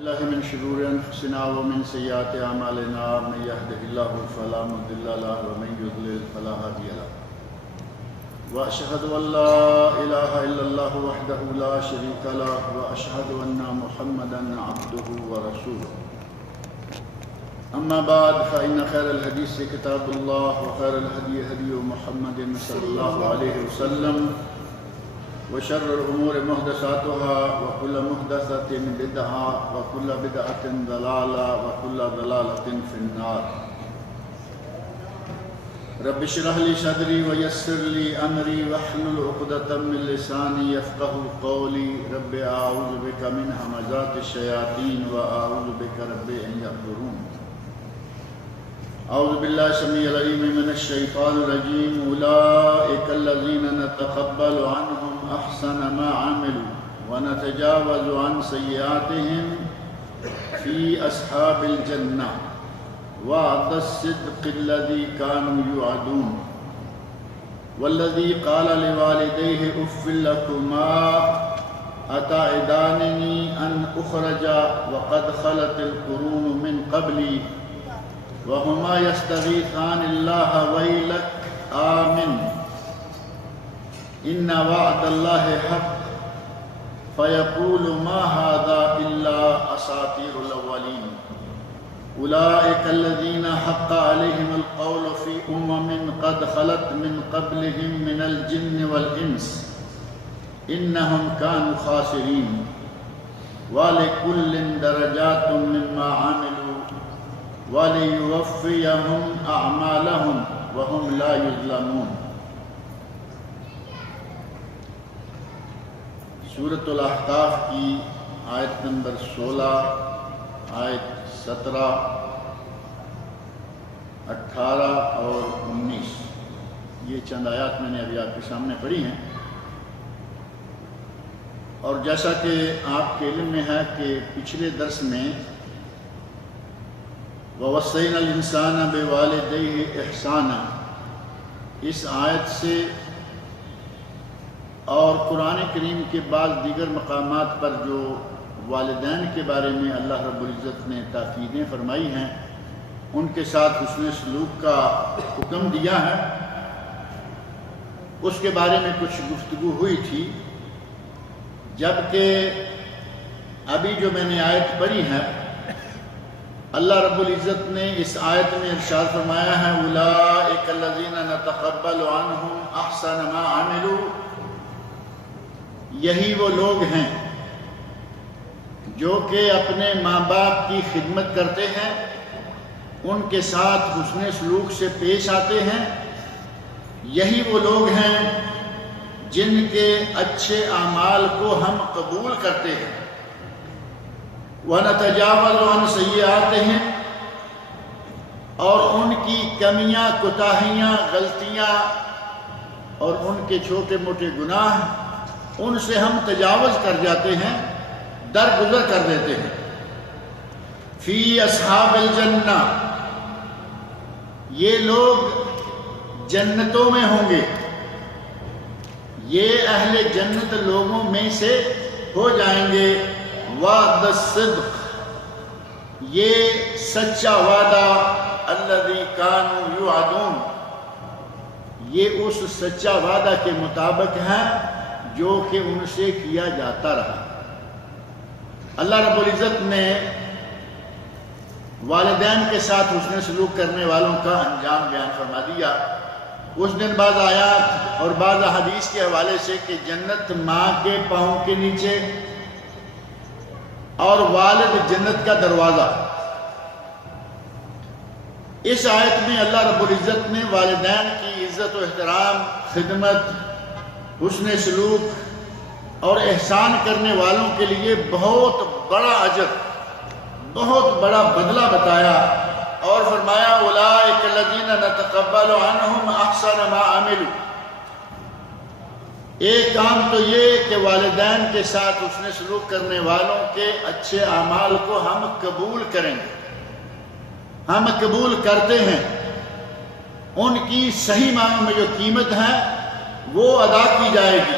الله من شرور أنفسنا ومن سيئات أعمالنا من يهده الله فلا مضل له ومن يضلل فلا هادي له وأشهد أن لا إله إلا الله وحده لا شريك له وأشهد أن محمدا عبده ورسوله أما بعد فإن خير الحديث كتاب الله وخير الهدي هدي محمد صلى الله عليه وسلم وشر الأمور محدثاتها وكل محدثة بدعة وكل بدعة ضلالة وكل ضلالة في النار رب اشرح لي صدري ويسر لي أمري واحلل عقدة من لساني يفقهوا قولي رب أعوذ بك من همزات الشياطين وأعوذ بك رب أن يحضرون اعوذ باللہ السمیع العلیم من الشیطان الرجیم اولئک الذین نتقبل عنہم احسن ما عملوا ونتجاوز عن سیئاتهم فی اصحاب الجنہ وعد الصدق الذی كانوا يوعدون والذی قال لوالدیہ اف لکما اتعداننی ان اخرج وقد خلت القرون من قبلی وهما يستغيثان الله ويلك آمن إن وعد الله حق فيقول ما هذا إلا أساطير الأولين أولئك الذين حق عليهم القول في قد خلت من قبلهم من الجن والإنس إنهم كانوا خاسرين ولكل درجات مما عملوا وَلِيُوَفِّيَهُمْ أَعْمَالَهُمْ وَهُمْ لَا يُظْلَمُونَ سورۃ الاحقاف کی آیت نمبر 16 آیت 17 18 اور 19 یہ چند آیات میں نے ابھی آپ کے سامنے پڑھی ہیں، اور جیسا کہ آپ کے علم میں ہے کہ پچھلے درس میں وَوَصَّيْنَا الْإِنسَانَ بِوَالِدَيْهِ إِحْسَانًا اس آیت سے اور قرآن کریم کے بعض دیگر مقامات پر جو والدین کے بارے میں اللہ رب العزت نے تاکیدیں فرمائی ہیں ان کے ساتھ حسن سلوک کا حکم دیا ہے، اس کے بارے میں کچھ گفتگو ہوئی تھی، جبکہ ابھی جو میں نے آیت پڑھی ہے اللہ رب العزت نے اس آیت میں ارشاد فرمایا ہے اولئک الذین نتقبل عنہم احسن ما عملوا، یہی وہ لوگ ہیں جو کہ اپنے ماں باپ کی خدمت کرتے ہیں، ان کے ساتھ حسن سلوک سے پیش آتے ہیں، یہی وہ لوگ ہیں جن کے اچھے اعمال کو ہم قبول کرتے ہیں، وَنَتَجَاوَزُ عَنْ سَيِّئَاتِهِمْ اور ان کی کمیاں، کوتاہیاں، غلطیاں اور ان کے چھوٹے موٹے گناہ ان سے ہم تجاوز کر جاتے ہیں، درگزر کر دیتے ہیں۔ فی اصحاب الجنہ، یہ لوگ جنتوں میں ہوں گے، یہ اہل جنت لوگوں میں سے ہو جائیں گے۔ وعد الصدق، یہ سچا وعدہ، الذی کانوا یوعدون، یہ اس سچا وعدہ کے مطابق ہے جو کہ ان سے کیا جاتا رہا۔ اللہ رب العزت نے والدین کے ساتھ حسن سلوک کرنے والوں کا انجام بیان فرما دیا۔ اس دن بعض آیات اور بعض احادیث کے حوالے سے کہ جنت ماں کے پاؤں کے نیچے اور والد جنت کا دروازہ، اس آیت میں اللہ رب العزت نے والدین کی عزت و احترام، خدمت، حسن سلوک اور احسان کرنے والوں کے لیے بہت بڑا اجر، بہت بڑا بدلہ بتایا، اور فرمایا اولئک الذین نتقبل عنہم احسن ما عملوا۔ ایک کام تو یہ کہ والدین کے ساتھ حسن سلوک کرنے والوں کے اچھے اعمال کو ہم قبول کریں گے، ہم قبول کرتے ہیں، ان کی صحیح معنوں میں جو قیمت ہے وہ ادا کی جائے گی۔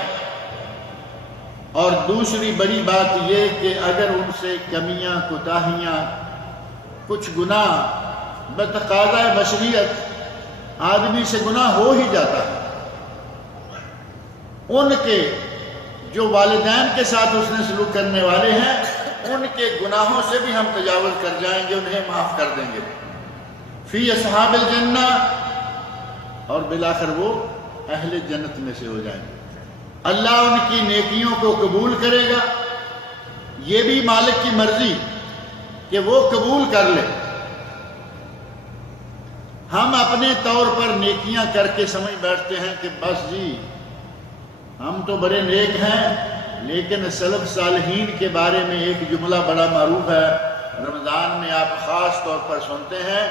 اور دوسری بڑی بات یہ کہ اگر ان سے کمیاں کوتاہیاں کچھ گناہ بتقاضۂ بشریت آدمی سے گناہ ہو ہی جاتا ہے، ان کے جو والدین کے ساتھ اس نے سلوک کرنے والے ہیں ان کے گناہوں سے بھی ہم تجاوز کر جائیں گے، انہیں معاف کر دیں گے۔ فی اصحاب الجنہ، اور بالآخر وہ اہل جنت میں سے ہو جائیں گے۔ اللہ ان کی نیکیوں کو قبول کرے گا، یہ بھی مالک کی مرضی کہ وہ قبول کر لے۔ ہم اپنے طور پر نیکیاں کر کے سمجھ بیٹھتے ہیں کہ بس جی ہم تو بڑے نیک ہیں، لیکن سلف صالحین کے بارے میں ایک جملہ بڑا معروف ہے، رمضان میں آپ خاص طور پر سنتے ہیں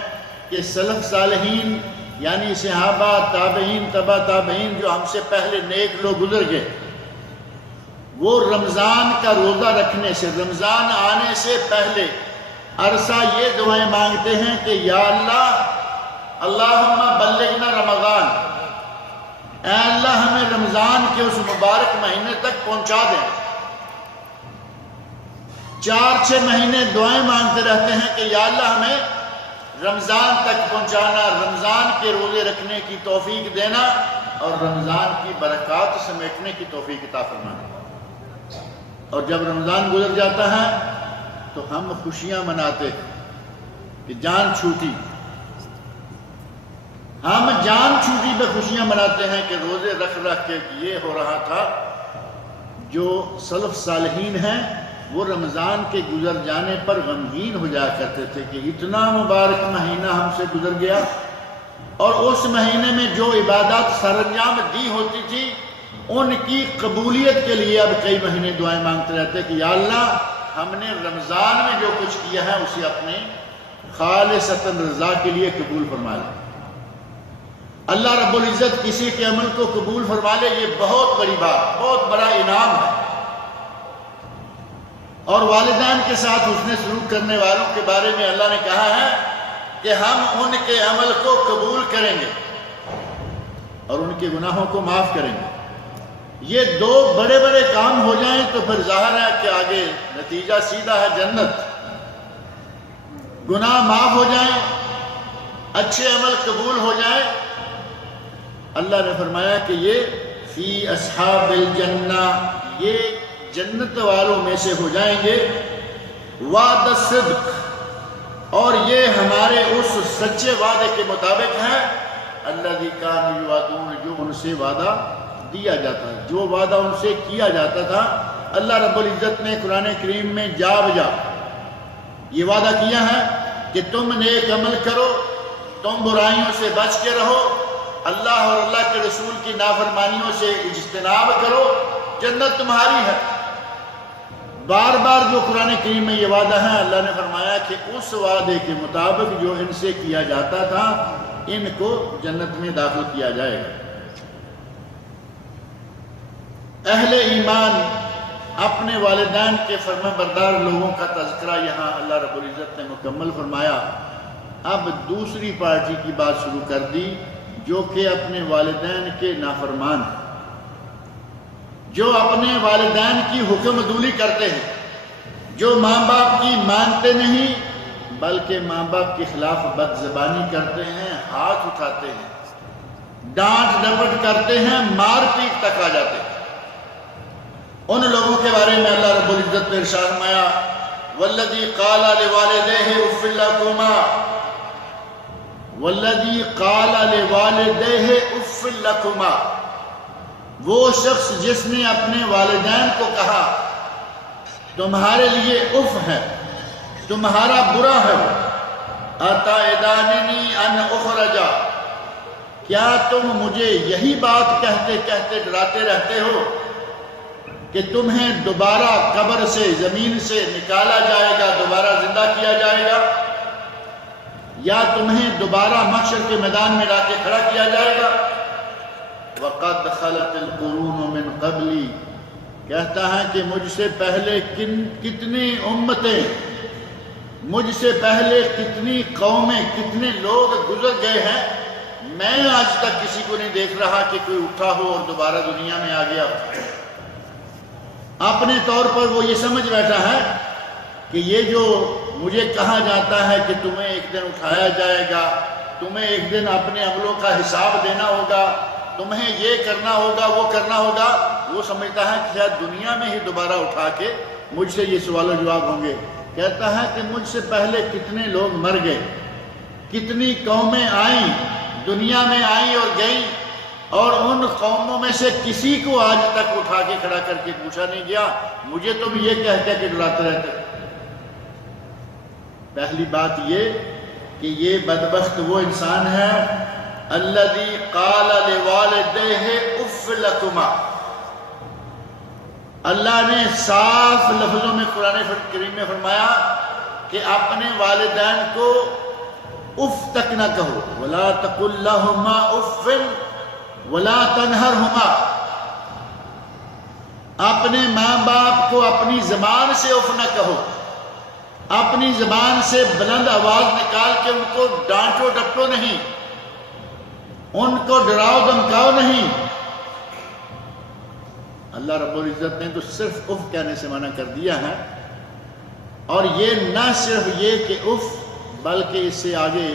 کہ سلف صالحین یعنی صحابہ، تابعین، تبع تابعین، جو ہم سے پہلے نیک لوگ گزر گئے، وہ رمضان کا روزہ رکھنے سے، رمضان آنے سے پہلے عرصہ یہ دعائیں مانگتے ہیں کہ یا اللہ اللہم بلغنا رمضان، اے اللہ ہمیں رمضان کے اس مبارک مہینے تک پہنچا دیں۔ 4-6 مہینے دعائیں مانگتے رہتے ہیں کہ یا اللہ ہمیں رمضان تک پہنچانا، رمضان کے روزے رکھنے کی توفیق دینا اور رمضان کی برکات سمیٹنے کی توفیق عطا فرمانا۔ اور جب رمضان گزر جاتا ہے تو ہم خوشیاں مناتے ہیں کہ جان چھوٹی، ہم جان چھوٹی پہ خوشیاں مناتے ہیں کہ روزے رکھ رکھ کے یہ ہو رہا تھا۔ جو سلف صالحین ہیں وہ رمضان کے گزر جانے پر غمگین ہو جایا کرتے تھے کہ اتنا مبارک مہینہ ہم سے گزر گیا، اور اس مہینے میں جو عبادات سر انجام دی ہوتی تھی ان کی قبولیت کے لیے اب کئی مہینے دعائیں مانگتے رہتے کہ یا اللہ ہم نے رمضان میں جو کچھ کیا ہے اسے اپنے خالصتاً رضا کے لیے قبول فرما لے۔ اللہ رب العزت کسی کے عمل کو قبول فرما لے، یہ بہت بڑی بات، بہت بڑا انعام ہے۔ اور والدین کے ساتھ حسن سلوک کرنے والوں کے بارے میں اللہ نے کہا ہے کہ ہم ان کے عمل کو قبول کریں گے اور ان کے گناہوں کو معاف کریں گے۔ یہ دو بڑے بڑے کام ہو جائیں تو پھر ظاہر ہے کہ آگے نتیجہ سیدھا ہے جنت۔ گناہ معاف ہو جائیں، اچھے عمل قبول ہو جائیں، اللہ نے فرمایا کہ یہ فی اصحاب الجنہ، یہ جنت والوں میں سے ہو جائیں گے۔ وعد الصدق، اور یہ ہمارے اس سچے وعدے کے مطابق ہے الذی کانوا یوعدون، جو ان سے وعدہ دیا جاتا ہے، جو وعدہ ان سے کیا جاتا تھا۔ اللہ رب العزت نے قرآن کریم میں جا بجا یہ وعدہ کیا ہے کہ تم نیک عمل کرو، تم برائیوں سے بچ کے رہو، اللہ اور اللہ کے رسول کی نافرمانیوں سے اجتناب کرو، جنت تمہاری ہے۔ بار بار جو قرآن کریم میں یہ وعدہ ہے، اللہ نے فرمایا کہ اس وعدے کے مطابق جو ان سے کیا جاتا تھا ان کو جنت میں داخل کیا جائے گا۔ اہل ایمان اپنے والدین کے فرما بردار لوگوں کا تذکرہ یہاں اللہ رب العزت نے مکمل فرمایا۔ اب دوسری پارٹی کی بات شروع کر دی جو کہ اپنے والدین کے نافرمان ہیں، جو اپنے والدین کی حکم عدولی کرتے ہیں، جو ماں باپ کی مانتے نہیں بلکہ ماں باپ کے خلاف بد زبانی کرتے ہیں، ہاتھ اٹھاتے ہیں، ڈانٹ ڈپٹ کرتے ہیں، مار پیٹ تک آ جاتے ہیں۔ ان لوگوں کے بارے میں اللہ رب العزت نے ارشاد فرمایا والذی قال لوالدیہ اف لکما، والذی قال لوالدیہ اف لکما، وہ شخص جس نے اپنے والدین کو کہا تمہارے لیے اف ہے، تمہارا برا ہے، اتعداننی ان اخرج، کیا تم مجھے یہی بات کہتے کہتے ڈراتے رہتے ہو کہ تمہیں دوبارہ قبر سے، زمین سے نکالا جائے گا، دوبارہ زندہ کیا جائے گا، یا تمہیں دوبارہ محشر کے میدان میں لا کے کھڑا کیا جائے گا؟ وَقَدْ خَلَتِ الْقُرُونُ مِنْ قَبْلِي، کہتا ہے کہ مجھ سے پہلے کتنی امتیں، مجھ سے پہلے کتنی قومیں، کتنے لوگ گزر گئے ہیں، میں آج تک کسی کو نہیں دیکھ رہا کہ کوئی اٹھا ہو اور دوبارہ دنیا میں آ گیا۔ اپنے طور پر وہ یہ سمجھ بیٹھا ہے کہ یہ جو مجھے کہا جاتا ہے کہ تمہیں ایک دن اٹھایا جائے گا، تمہیں ایک دن اپنے عملوں کا حساب دینا ہوگا، تمہیں یہ کرنا ہوگا وہ کرنا ہوگا، وہ سمجھتا ہے کہ شاید دنیا میں ہی دوبارہ اٹھا کے مجھ سے یہ سوال و جواب ہوں گے۔ کہتا ہے کہ مجھ سے پہلے کتنے لوگ مر گئے، کتنی قومیں آئیں، دنیا میں آئیں اور گئیں، اور ان قوموں میں سے کسی کو آج تک اٹھا کے کھڑا کر کے پوچھا نہیں گیا، مجھے تو بھی یہ کہہ کے ڈراتے رہتے۔ پہلی بات یہ کہ یہ بدبخت وہ انسان ہے الذی قال لوالدیہ اف لکما، اللہ نے صاف لفظوں میں قرآن کریم میں فرمایا کہ اپنے والدین کو اف تک نہ کہو، ولا تقل لہما اف ولا تنہرہما، اپنے ماں باپ کو اپنی زبان سے اف نہ کہو، اپنی زبان سے بلند آواز نکال کے ان کو ڈانٹو ڈپٹو نہیں، ان کو ڈراؤ دھمکاؤ نہیں۔ اللہ رب العزت نے تو صرف اف کہنے سے منع کر دیا ہے، اور یہ نہ صرف یہ کہ اف، بلکہ اس سے آگے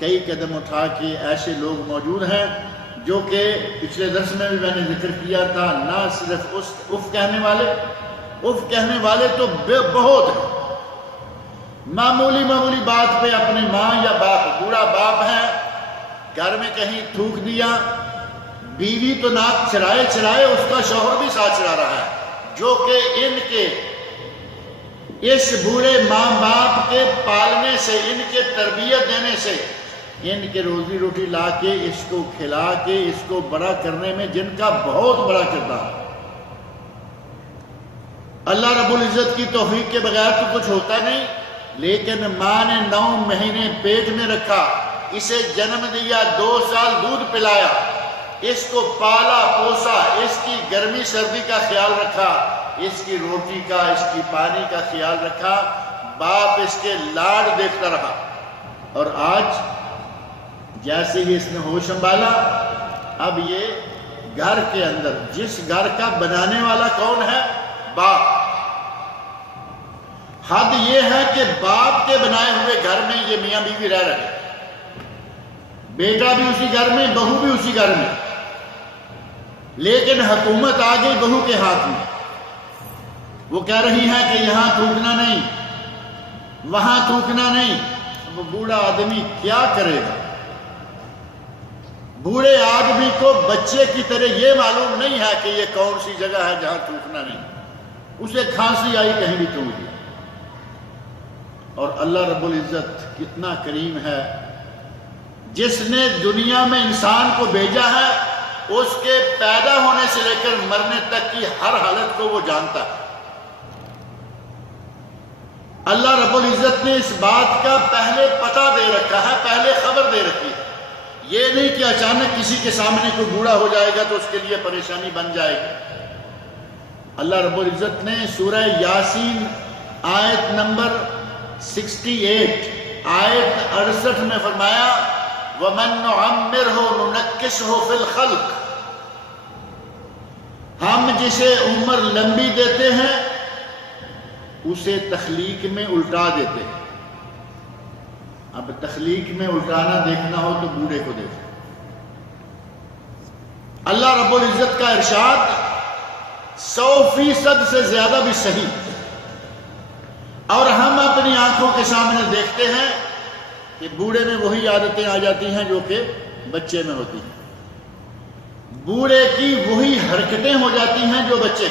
کئی قدم اٹھا کے ایسے لوگ موجود ہیں جو کہ پچھلے درس میں بھی میں نے ذکر کیا تھا، نہ صرف اف کہنے والے تو بہت ہیں، معمولی بات پہ اپنی ماں یا باپ، بوڑھا باپ ہے، گھر میں کہیں تھوک دیا، بیوی تو ناک چرائے اس کا شوہر بھی ساتھ چڑھا رہا ہے، جو کہ ان کے اس بوڑھے ماں باپ کے پالنے سے، ان کے تربیت دینے سے، ان کے روزی روٹی لا کے اس کو کھلا کے اس کو بڑا کرنے میں جن کا بہت بڑا کردار۔ اللہ رب العزت کی توفیق کے بغیر تو کچھ ہوتا نہیں، لیکن ماں نے 9 مہینے پیٹ میں رکھا، اسے جنم دیا، 2 سال دودھ پلایا، اس کو پالا پوسا، اس کی گرمی سردی کا خیال رکھا، اس کی روٹی کا، اس کی پانی کا خیال رکھا، باپ اس کے لاڈ دیکھتا رہا، اور آج جیسے ہی اس نے ہوش سنبھالا، اب یہ گھر کے اندر، جس گھر کا بنانے والا کون ہے؟ باپ۔ حد یہ ہے کہ باپ کے بنائے ہوئے گھر میں یہ میاں بیوی رہ رہے، بیٹا بھی اسی گھر میں، بہو بھی اسی گھر میں، لیکن حکومت آ گئی بہو کے ہاتھ میں۔ وہ کہہ رہی ہے کہ یہاں تھوکنا نہیں، وہاں تھوکنا نہیں۔ وہ بوڑھا آدمی کیا کرے گا؟ بوڑھے آدمی کو بچے کی طرح یہ معلوم نہیں ہے کہ یہ کون سی جگہ ہے جہاں تھوکنا نہیں، اسے کھانسی آئی کہیں بھی تھوک دیا۔ اور اللہ رب العزت کتنا کریم ہے، جس نے دنیا میں انسان کو بھیجا ہے، اس کے پیدا ہونے سے لے کر مرنے تک کی ہر حالت کو وہ جانتا ہے۔ اللہ رب العزت نے اس بات کا پہلے پتہ دے رکھا ہے، پہلے خبر دے رکھی ہے۔ یہ نہیں کہ اچانک کسی کے سامنے کوئی بوڑھا ہو جائے گا تو اس کے لیے پریشانی بن جائے گی۔ اللہ رب العزت نے سورہ یاسین آیت نمبر 68 آیت 68 میں فرمایا وَمَن نُعَمِّرْهُ نُنَكِّسْهُ فِي الْخَلْقِ، ہم جسے عمر لمبی دیتے ہیں اسے تخلیق میں الٹا دیتے ہیں۔ اب تخلیق میں الٹانا دیکھنا ہو تو بوڑھے کو دیکھیں۔ اللہ رب العزت کا ارشاد 100% سے زیادہ بھی صحیح، اور ہم اپنی آنکھوں کے سامنے دیکھتے ہیں کہ بوڑھے میں وہی عادتیں آ جاتی ہیں جو کہ بچے میں ہوتی ہیں، بوڑھے کی وہی حرکتیں ہو جاتی ہیں جو بچے۔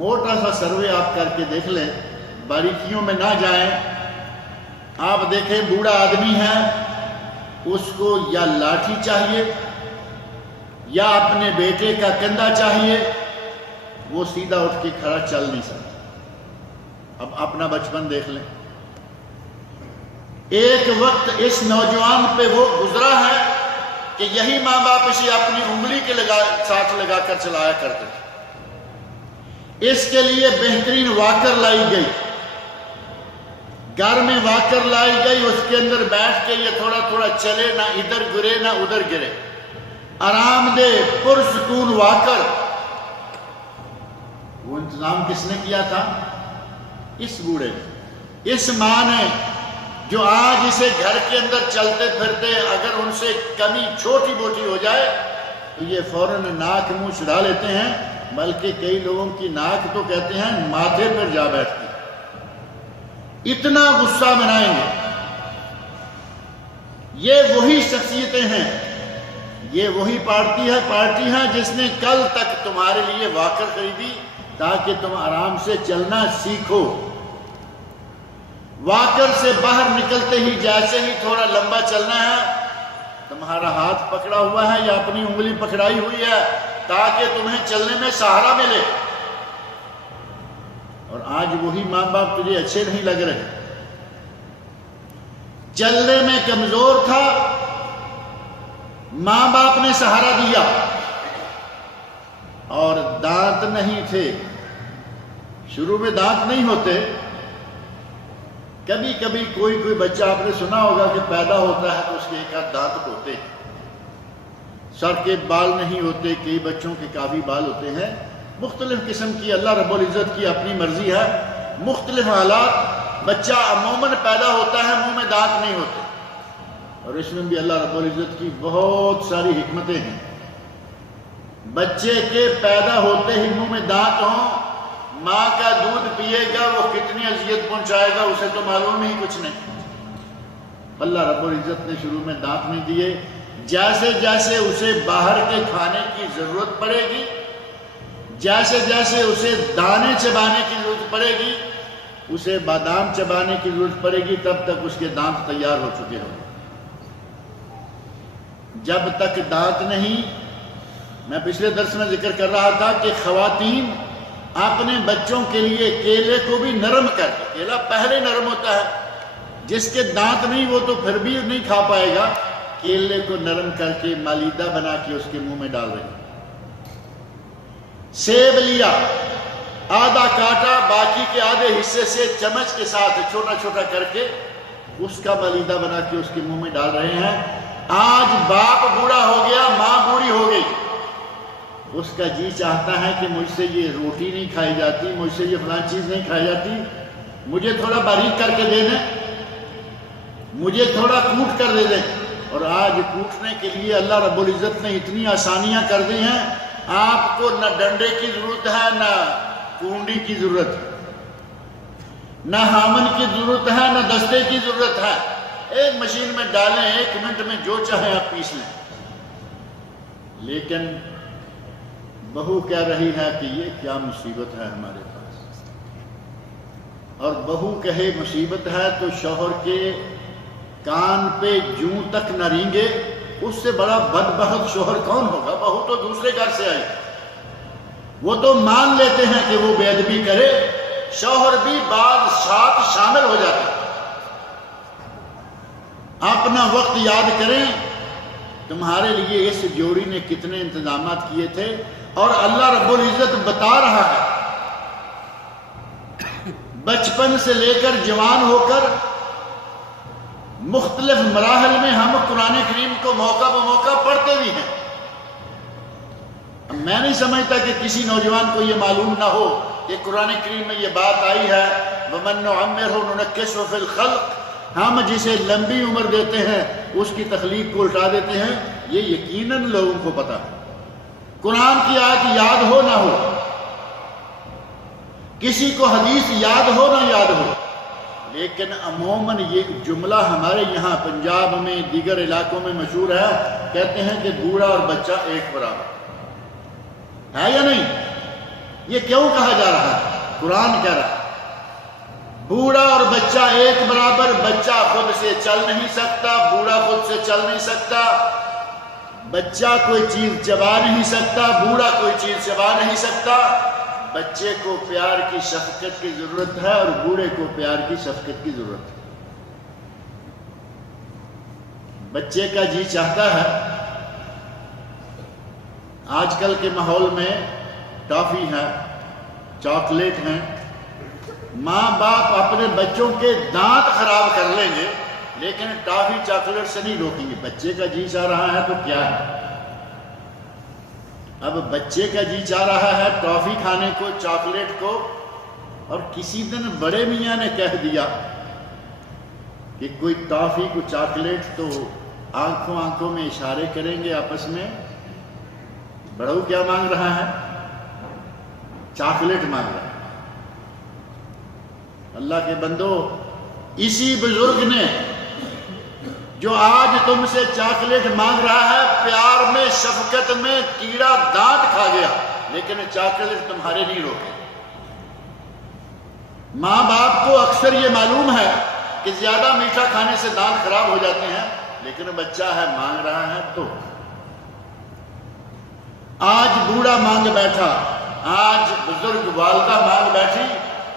موٹا سا سروے آپ کر کے دیکھ لیں، باریکیوں میں نہ جائیں۔ آپ دیکھیں بوڑھا آدمی ہے، اس کو یا لاٹھی چاہیے یا اپنے بیٹے کا کندھا چاہیے، وہ سیدھا اٹھ کے کھڑا چل نہیں سکتا۔ اب اپنا بچپن دیکھ لیں، ایک وقت اس نوجوان پہ وہ گزرا ہے کہ یہی ماں باپ اسے اپنی انگلی کے ساتھ لگا کر چلایا کرتے تھے۔ اس کے لیے بہترین واکر لائی گئی، گھر میں واکر لائی گئی، اس کے اندر بیٹھ کے یہ تھوڑا تھوڑا چلے، نہ ادھر گرے نہ ادھر گرے، آرام دہ پرسکون واکر۔ وہ انتظام کس نے کیا تھا؟ اس بوڑھے نے، اس ماں نے، جو آج اسے گھر کے اندر چلتے پھرتے اگر ان سے کمی چھوٹی موٹی ہو جائے تو یہ فوراً ناک منہ چڑھا لیتے ہیں، بلکہ کئی لوگوں کی ناک تو کہتے ہیں ماتھے پر جا بیٹھتی، اتنا غصہ منائیں گے۔ یہ وہی شخصیتیں ہیں، یہ وہی پارٹی ہے جس نے کل تک تمہارے لیے واکر خریدی تاکہ تم آرام سے چلنا سیکھو۔ واکر سے باہر نکلتے ہی جیسے ہی تھوڑا لمبا چلنا ہے، تمہارا ہاتھ پکڑا ہوا ہے یا اپنی انگلی پکڑائی ہوئی ہے تاکہ تمہیں چلنے میں سہارا ملے۔ اور آج وہی ماں باپ تجھے اچھے نہیں لگ رہے، چلنے میں کمزور تھا، ماں باپ نے سہارا دیا، اور دانت نہیں تھے، شروع میں دانت نہیں ہوتے۔ کبھی کبھی کوئی بچہ آپ نے سنا ہوگا کہ پیدا ہوتا ہے تو اس کے ایک آدھ دانت ہوتے ہیں، سر کے بال نہیں ہوتے، کئی بچوں کے کافی بال ہوتے ہیں، مختلف قسم کی اللہ رب العزت کی اپنی مرضی ہے، مختلف حالات۔ بچہ عموماً پیدا ہوتا ہے منہ میں دانت نہیں ہوتے، اور اس میں بھی اللہ رب العزت کی بہت ساری حکمتیں ہیں۔ بچے کے پیدا ہوتے ہی منہ میں دانت ہوں، ماں کا دودھ پیے گا وہ کتنی اذیت پہنچائے گا اسے تو معلوم ہی کچھ نہیں۔ اللہ رب العزت نے شروع میں دانت نہیں دیے، جیسے جیسے اسے باہر کے کھانے کی ضرورت پڑے گی، جیسے جیسے اسے دانے چبانے کی ضرورت پڑے گی، اسے بادام چبانے کی ضرورت پڑے گی، تب تک اس کے دانت تیار ہو چکے ہوں۔ جب تک دانت نہیں، میں پچھلے درس میں ذکر کر رہا تھا کہ خواتین اپنے بچوں کے لیے کیلے کو بھی نرم کر کے، کیلا پہلے نرم ہوتا ہے، جس کے دانت نہیں وہ تو پھر بھی نہیں کھا پائے گا، کیلے کو نرم کر کے مالیدہ بنا کے اس کے منہ میں ڈال رہے ہیں۔ سیب لیا، آدھا کاٹا، باقی کے آدھے حصے سے چمچ کے ساتھ چھوٹا چھوٹا کر کے اس کا مالیدہ بنا کے اس کے منہ میں ڈال رہے ہیں۔ آج باپ بوڑھا ہو گیا، ماں بوڑھی ہو گئی، اس کا جی چاہتا ہے کہ مجھ سے یہ روٹی نہیں کھائی جاتی، مجھ سے یہ فلاں چیز نہیں کھائی جاتی، مجھے تھوڑا باریک کر کے دے دیں، مجھے تھوڑا کوٹ کر دے دیں۔ اور آج کوٹنے کے لیے اللہ رب العزت نے اتنی آسانیاں کر دی ہیں، آپ کو نہ ڈنڈے کی ضرورت ہے، نہ کونڈی کی ضرورت ہے، نہ ہامن کی ضرورت ہے، نہ دستے کی ضرورت ہے۔ ایک مشین میں ڈالیں، 1 منٹ میں جو چاہیں آپ پیس لیں۔ لیکن بہو کہہ رہی ہے کہ یہ کیا مصیبت ہے ہمارے پاس، اور بہو کہے مصیبت ہے تو شوہر کے کان پہ جوں تک نہ رینگے، اس سے بڑا بدبخت شوہر کون ہوگا؟ بہو تو دوسرے گھر سے آئی، وہ تو مان لیتے ہیں کہ وہ بے ادبی کرے، شوہر بھی بعض ساتھ شامل ہو جاتا ہے۔ اپنا وقت یاد کریں، تمہارے لیے اس جوڑی نے کتنے انتظامات کیے تھے، اور اللہ رب العزت بتا رہا ہے بچپن سے لے کر جوان ہو کر مختلف مراحل میں ہم قرآن کریم کو موقع بموقع پڑھتے بھی ہیں۔ میں نہیں سمجھتا کہ کسی نوجوان کو یہ معلوم نہ ہو کہ قرآن کریم میں یہ بات آئی ہے، وَمَن نُعَمِّرْهُ نُنَكِّسْهُ فِي الْخَلْقِ، ہم جسے لمبی عمر دیتے ہیں اس کی تخلیق کو الٹا دیتے ہیں۔ یہ یقیناً لوگوں کو پتا ہے، قرآن کی آیت یاد ہو نہ ہو، کسی کو حدیث یاد ہو نہ یاد ہو، لیکن عموماً یہ جملہ ہمارے یہاں پنجاب میں دیگر علاقوں میں مشہور ہے، کہتے ہیں کہ بوڑھا اور بچہ ایک برابر ہے یا نہیں؟ یہ کیوں کہا جا رہا ہے؟ قرآن کہہ رہا ہے بوڑھا اور بچہ ایک برابر، بچہ خود سے چل نہیں سکتا، بوڑھا خود سے چل نہیں سکتا، بچہ کوئی چیز چبا نہیں سکتا، بوڑھا کوئی چیز چبا نہیں سکتا۔ بچے کو پیار کی شفقت کی ضرورت ہے اور بوڑھے کو پیار کی شفقت کی ضرورت ہے۔ بچے کا جی چاہتا ہے، آج کل کے ماحول میں ٹافی ہے، چاکلیٹ ہیں، ماں باپ اپنے بچوں کے دانت خراب کر لیں گے لیکن ٹافی چاکلیٹ سے نہیں روکیں گے۔ بچے کا جی چاہ رہا ہے تو کیا ہے، اب بچے کا جی چاہ رہا ہے ٹافی کھانے کو، چاکلیٹ کو، اور کسی دن بڑے میاں نے کہہ دیا کہ کوئی ٹافی کو چاکلیٹ، تو آنکھوں میں اشارے کریں گے آپس میں، بڑھو کیا مانگ رہا ہے؟ چاکلیٹ مانگ رہا ہے۔ اللہ کے بندو، اسی بزرگ نے جو آج تم سے چاکلیٹ مانگ رہا ہے، پیار میں شفقت میں کیڑا دانت کھا گیا، لیکن چاکلیٹ تمہارے نہیں روکے۔ ماں باپ کو اکثر یہ معلوم ہے کہ زیادہ میٹھا کھانے سے دانت خراب ہو جاتے ہیں، لیکن بچہ ہے مانگ رہا ہے تو۔ آج بوڑھا مانگ بیٹھا، آج بزرگ والدہ مانگ بیٹھی،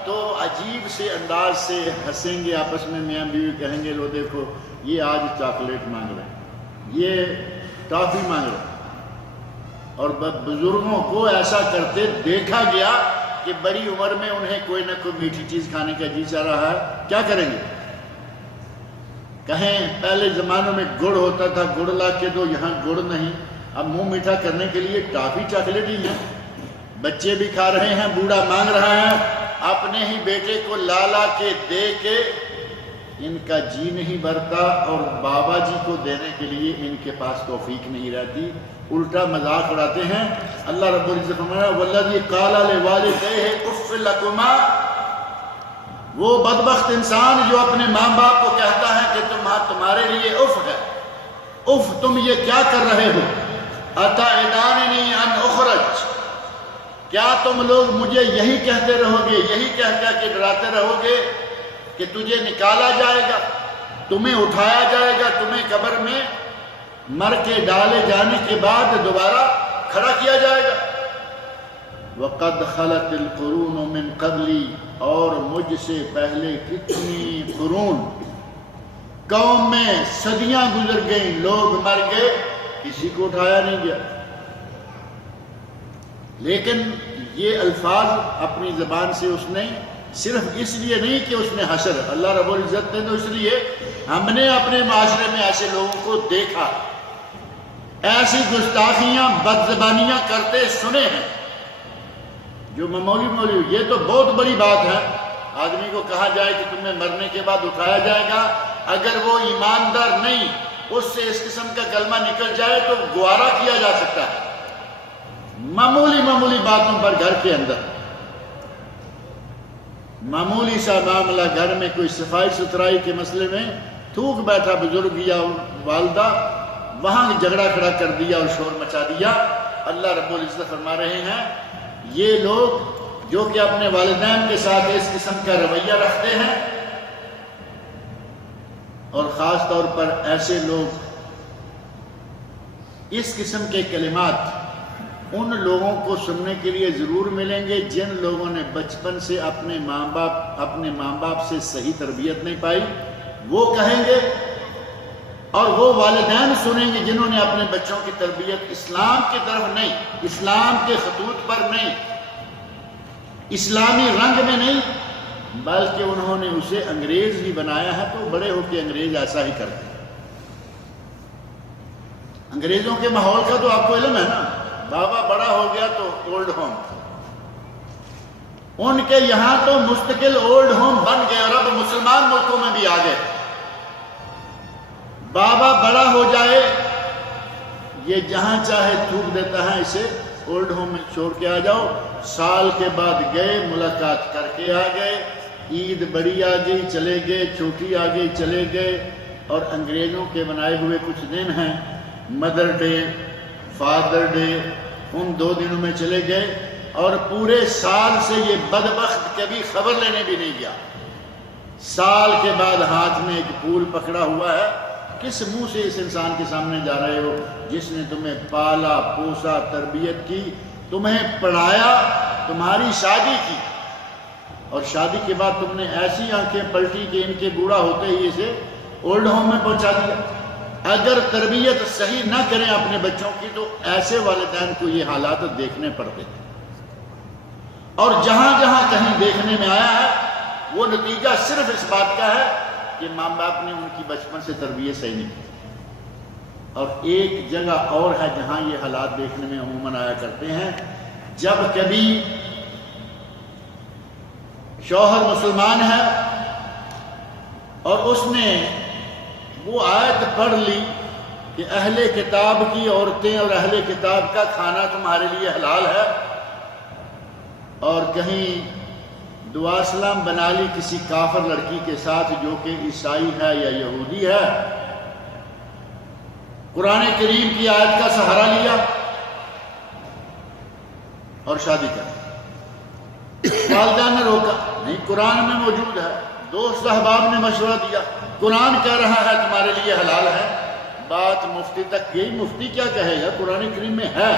تو عجیب سے انداز سے ہنسیں گے آپس میں میاں بیوی، کہیں گے لو دیکھو یہ آج چاکلیٹ مانگ رہے ہیں، یہ ٹافی مانگ رہے ہیں۔ اور بزرگوں کو ایسا کرتے دیکھا گیا کہ بڑی عمر میں انہیں کوئی نہ کوئی میٹھی چیز کھانے کا جی چاہ رہا ہے، کیا کریں گے؟ کہیں پہلے زمانوں میں گڑ ہوتا تھا، گڑ لا کے دو، یہاں گڑ نہیں، اب منہ میٹھا کرنے کے لیے ٹافی چاکلیٹ ہی ہے۔ بچے بھی کھا رہے ہیں، بوڑھا مانگ رہا ہے، اپنے ہی بیٹے کو لا لا کے دے کے ان کا جی نہیں بھرتا، اور بابا جی کو دینے کے لیے ان کے پاس توفیق نہیں رہتی، الٹا مذاق اڑاتے ہیں۔ اللہ رب العزت فرمایا والذی قال لوالدیہ اف لکما، وہ بدبخت انسان جو اپنے ماں باپ کو کہتا ہے کہ تمہارے لیے اف ہے، اف تم یہ کیا کر رہے ہو، اتعداننی ان اخرج، کیا تم لوگ مجھے یہی کہتے رہو گے، یہی کہہ کے ڈراتے رہو گے کہ تجھے نکالا جائے گا، تمہیں اٹھایا جائے گا، تمہیں قبر میں مر کے ڈالے جانے کے بعد دوبارہ کھڑا کیا جائے گا۔ وَقَدْ خَلَتِ الْقُرُونُ مِنْ قَبْلِي، اور مجھ سے پہلے کتنی قرون، قوم میں صدیاں گزر گئیں، لوگ مر گئے، کسی کو اٹھایا نہیں گیا۔ لیکن یہ الفاظ اپنی زبان سے اس نے صرف اس لیے نہیں کہ اس نے حشر، اللہ رب العزت نے تو اس لیے ہم نے اپنے معاشرے میں ایسے لوگوں کو دیکھا، ایسی گستاخیاں بدزبانیاں کرتے سنے ہیں جو معمولی، یہ تو بہت بڑی بات ہے۔ آدمی کو کہا جائے کہ تمہیں مرنے کے بعد اٹھایا جائے گا، اگر وہ ایماندار نہیں، اس سے اس قسم کا کلمہ نکل جائے تو گوارا کیا جا سکتا ہے۔ معمولی باتوں پر گھر کے اندر معمولی سا معاملہ، گھر میں کوئی صفائی ستھرائی کے مسئلے میں تھوک بیٹھا بزرگ یا والدہ، وہاں جھگڑا کھڑا کر دیا اور شور مچا دیا۔ اللہ رب العزت فرما رہے ہیں یہ لوگ جو کہ اپنے والدین کے ساتھ اس قسم کا رویہ رکھتے ہیں، اور خاص طور پر ایسے لوگ اس قسم کے کلمات ان لوگوں کو سننے کے لیے ضرور ملیں گے جن لوگوں نے بچپن سے اپنے ماں باپ سے صحیح تربیت نہیں پائی، وہ کہیں گے، اور وہ والدین سنیں گے جنہوں نے اپنے بچوں کی تربیت اسلام کی طرف نہیں، اسلام کے خطوط پر نہیں، اسلامی رنگ میں نہیں، بلکہ انہوں نے اسے انگریز ہی بنایا ہے، تو بڑے ہو کے انگریز ایسا ہی کرتے ہیں۔ انگریزوں کے ماحول کا تو آپ کو علم ہے نا، بابا بڑا ہو گیا تو اولڈ ہوم، ان کے یہاں تو مستقل اولڈ ہوم بن گئے، اور اب مسلمان ملکوں میں بھی آ گئے۔ بابا بڑا ہو جائے، یہ جہاں چاہے تھوک دیتا ہے، اسے اولڈ ہوم میں چھوڑ کے آ جاؤ، سال کے بعد گئے، ملاقات کر کے آ گئے، عید بڑی آ گئی چلے گئے، چھوٹی آ گئی چلے گئے، اور انگریزوں کے بنائے ہوئے کچھ دن ہیں، مدر ڈے، فادر ڈے، ان 2 دنوں میں چلے گئے، اور پورے سال سے یہ بدبخت کبھی خبر لینے بھی نہیں گیا۔ سال کے بعد ہاتھ میں ایک پھول پکڑا ہوا ہے، کس منہ سے اس انسان کے سامنے جا رہے ہو جس نے تمہیں پالا پوسا، تربیت کی، تمہیں پڑھایا، تمہاری شادی کی، اور شادی کے بعد تم نے ایسی آنکھیں پلٹی کہ ان کے بوڑھا ہوتے ہی اسے اولڈ ہوم میں پہنچا دیا۔ اگر تربیت صحیح نہ کریں اپنے بچوں کی تو ایسے والدین کو یہ حالات دیکھنے پڑتے تھے، اور جہاں جہاں کہیں دیکھنے میں آیا ہے وہ نتیجہ صرف اس بات کا ہے کہ ماں باپ نے ان کی بچپن سے تربیت صحیح نہیں کی۔ اور ایک جگہ اور ہے جہاں یہ حالات دیکھنے میں عموماً آیا کرتے ہیں، جب کبھی شوہر مسلمان ہے اور اس نے وہ آیت پڑھ لی کہ اہل کتاب کی عورتیں اور اہل کتاب کا کھانا تمہارے لیے حلال ہے، اور کہیں دعا سلام بنا لی کسی کافر لڑکی کے ساتھ جو کہ عیسائی ہے یا یہودی ہے، قرآن کریم کی آیت کا سہارا لیا اور شادی کر، والدین نے روکا نہیں، قرآن میں موجود ہے، دوست احباب نے مشورہ دیا، قرآن کہہ رہا ہے تمہارے لیے حلال ہے، بات مفتی تک گئی، مفتی کیا کہے گا، قرآن کریم میں ہے،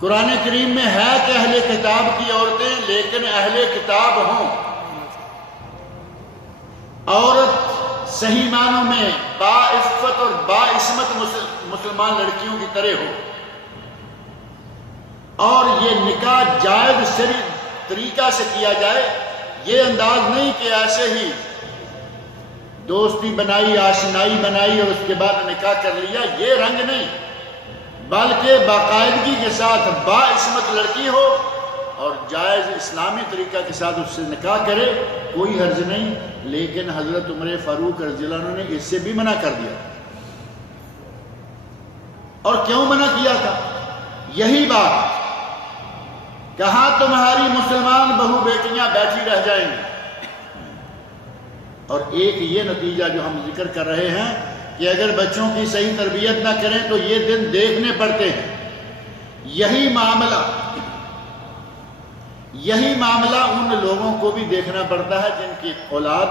قرآن کریم میں ہے کہ اہل کتاب کی عورتیں، لیکن اہل کتاب ہوں، عورت صحیح معنوں میں باعفت اور باعصمت مسلمان لڑکیوں کی طرح ہو، اور یہ نکاح جائز شرعی طریقہ سے کیا جائے، یہ انداز نہیں کہ ایسے ہی دوستی بنائی، آشنائی بنائی اور اس کے بعد نکاح کر لیا، یہ رنگ نہیں، بلکہ باقاعدگی کے ساتھ باعصمت لڑکی ہو اور جائز اسلامی طریقہ کے ساتھ اس سے نکاح کرے، کوئی حرج نہیں، لیکن حضرت عمر فاروق رضی اللہ عنہ نے اس سے بھی منع کر دیا۔ اور کیوں منع کیا تھا؟ یہی بات، کہاں تمہاری مسلمان بہو بیٹیاں بیٹھی رہ جائیں گی، اور ایک یہ نتیجہ جو ہم ذکر کر رہے ہیں کہ اگر بچوں کی صحیح تربیت نہ کریں تو یہ دن دیکھنے پڑتے ہیں۔ یہی معاملہ ان لوگوں کو بھی دیکھنا پڑتا ہے جن کی اولاد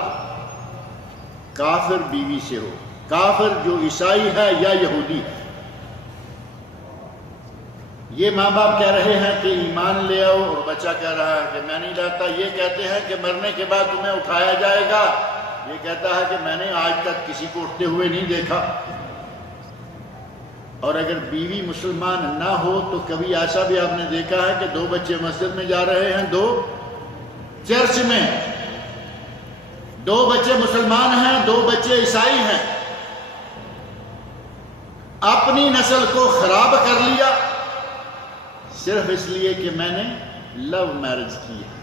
کافر بیوی سے ہو، کافر جو عیسائی ہے یا یہودی ہے۔ یہ ماں باپ کہہ رہے ہیں کہ ایمان لے آؤ، اور بچہ کہہ رہا ہے کہ میں نہیں لاتا، یہ کہتے ہیں کہ مرنے کے بعد تمہیں اٹھایا جائے گا، یہ کہتا ہے کہ میں نے آج تک کسی کو اٹھتے ہوئے نہیں دیکھا۔ اور اگر بیوی مسلمان نہ ہو تو کبھی ایسا بھی آپ نے دیکھا ہے کہ 2 بچے مسجد میں جا رہے ہیں، 2 چرچ میں، 2 بچے مسلمان ہیں، 2 بچے عیسائی ہیں، اپنی نسل کو خراب کر لیا صرف اس لیے کہ میں نے لو میرج کی ہے،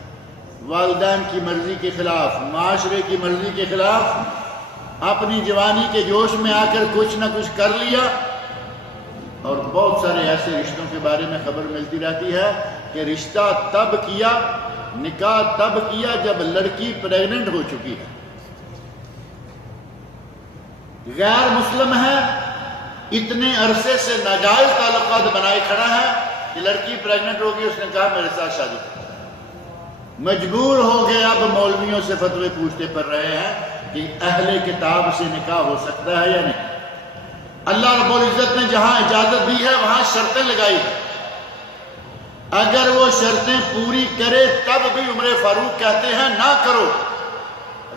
والدین کی مرضی کے خلاف، معاشرے کی مرضی کے خلاف، اپنی جوانی کے جوش میں آ کر کچھ نہ کچھ کر لیا۔ اور بہت سارے ایسے رشتوں کے بارے میں خبر ملتی رہتی ہے کہ رشتہ تب کیا، نکاح تب کیا جب لڑکی پریگننٹ ہو چکی ہے، غیر مسلم ہے، اتنے عرصے سے ناجائز تعلقات بنائے کھڑا ہے کہ لڑکی پریگننٹ ہوگی، اس نے کہا میرے ساتھ شادی کر، مجبور ہو گئے، اب مولویوں سے فتوے پوچھتے پڑ رہے ہیں کہ اہل کتاب سے نکاح ہو سکتا ہے یا نہیں۔ اللہ رب العزت نے جہاں اجازت دی ہے وہاں شرطیں لگائی ہیں، اگر وہ شرطیں پوری کرے تب بھی عمر فاروق کہتے ہیں نہ کرو،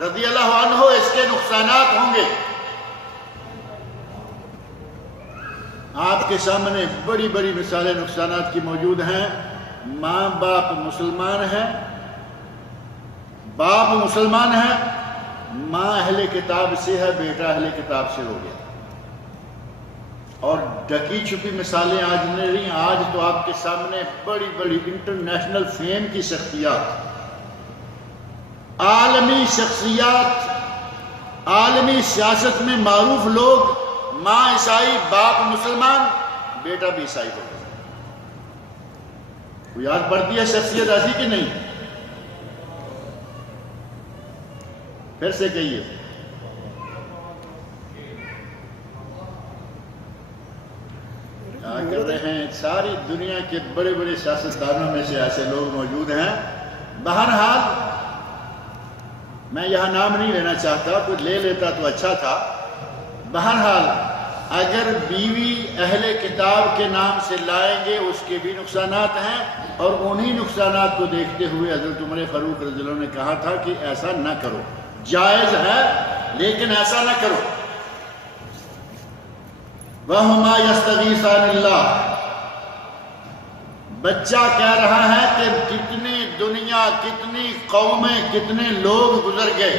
رضی اللہ عنہ، اس کے نقصانات ہوں گے۔ آپ کے سامنے بڑی بڑی مثالیں نقصانات کی موجود ہیں۔ ماں باپ مسلمان ہیں، باپ مسلمان ہے، ماں اہل کتاب سے ہے، بیٹا اہل کتاب سے ہو گیا، اور ڈکی چھپی مثالیں آج نہیں رہی، آج تو آپ کے سامنے بڑی بڑی انٹرنیشنل فیم کی شخصیات، عالمی شخصیات، عالمی سیاست میں معروف لوگ، ماں عیسائی، باپ مسلمان، بیٹا بھی عیسائی ہو گیا۔ کوئی یاد پڑتی ہے شخصیت ایسی کہ نہیں؟ پھر سے کہیے۔ کر رہے ہیں ساری دنیا کے بڑے بڑے سیاستدانوں میں سے ایسے لوگ موجود ہیں۔ بہرحال میں یہاں نام نہیں لینا چاہتا، کوئی لے لیتا تو اچھا تھا۔ بہرحال اگر بیوی اہل کتاب کے نام سے لائیں گے اس کے بھی نقصانات ہیں، اور انہی نقصانات کو دیکھتے ہوئے حضرت عمر فاروق رضی اللہ عنہ نے کہا تھا کہ ایسا نہ کرو، جائز ہے لیکن ایسا نہ کرو۔ وَهُمَا يَسْتَغِيثَانِ اللَّهِ، بچہ کہہ رہا ہے کہ کتنی دنیا، کتنی قومیں، کتنے لوگ گزر گئے،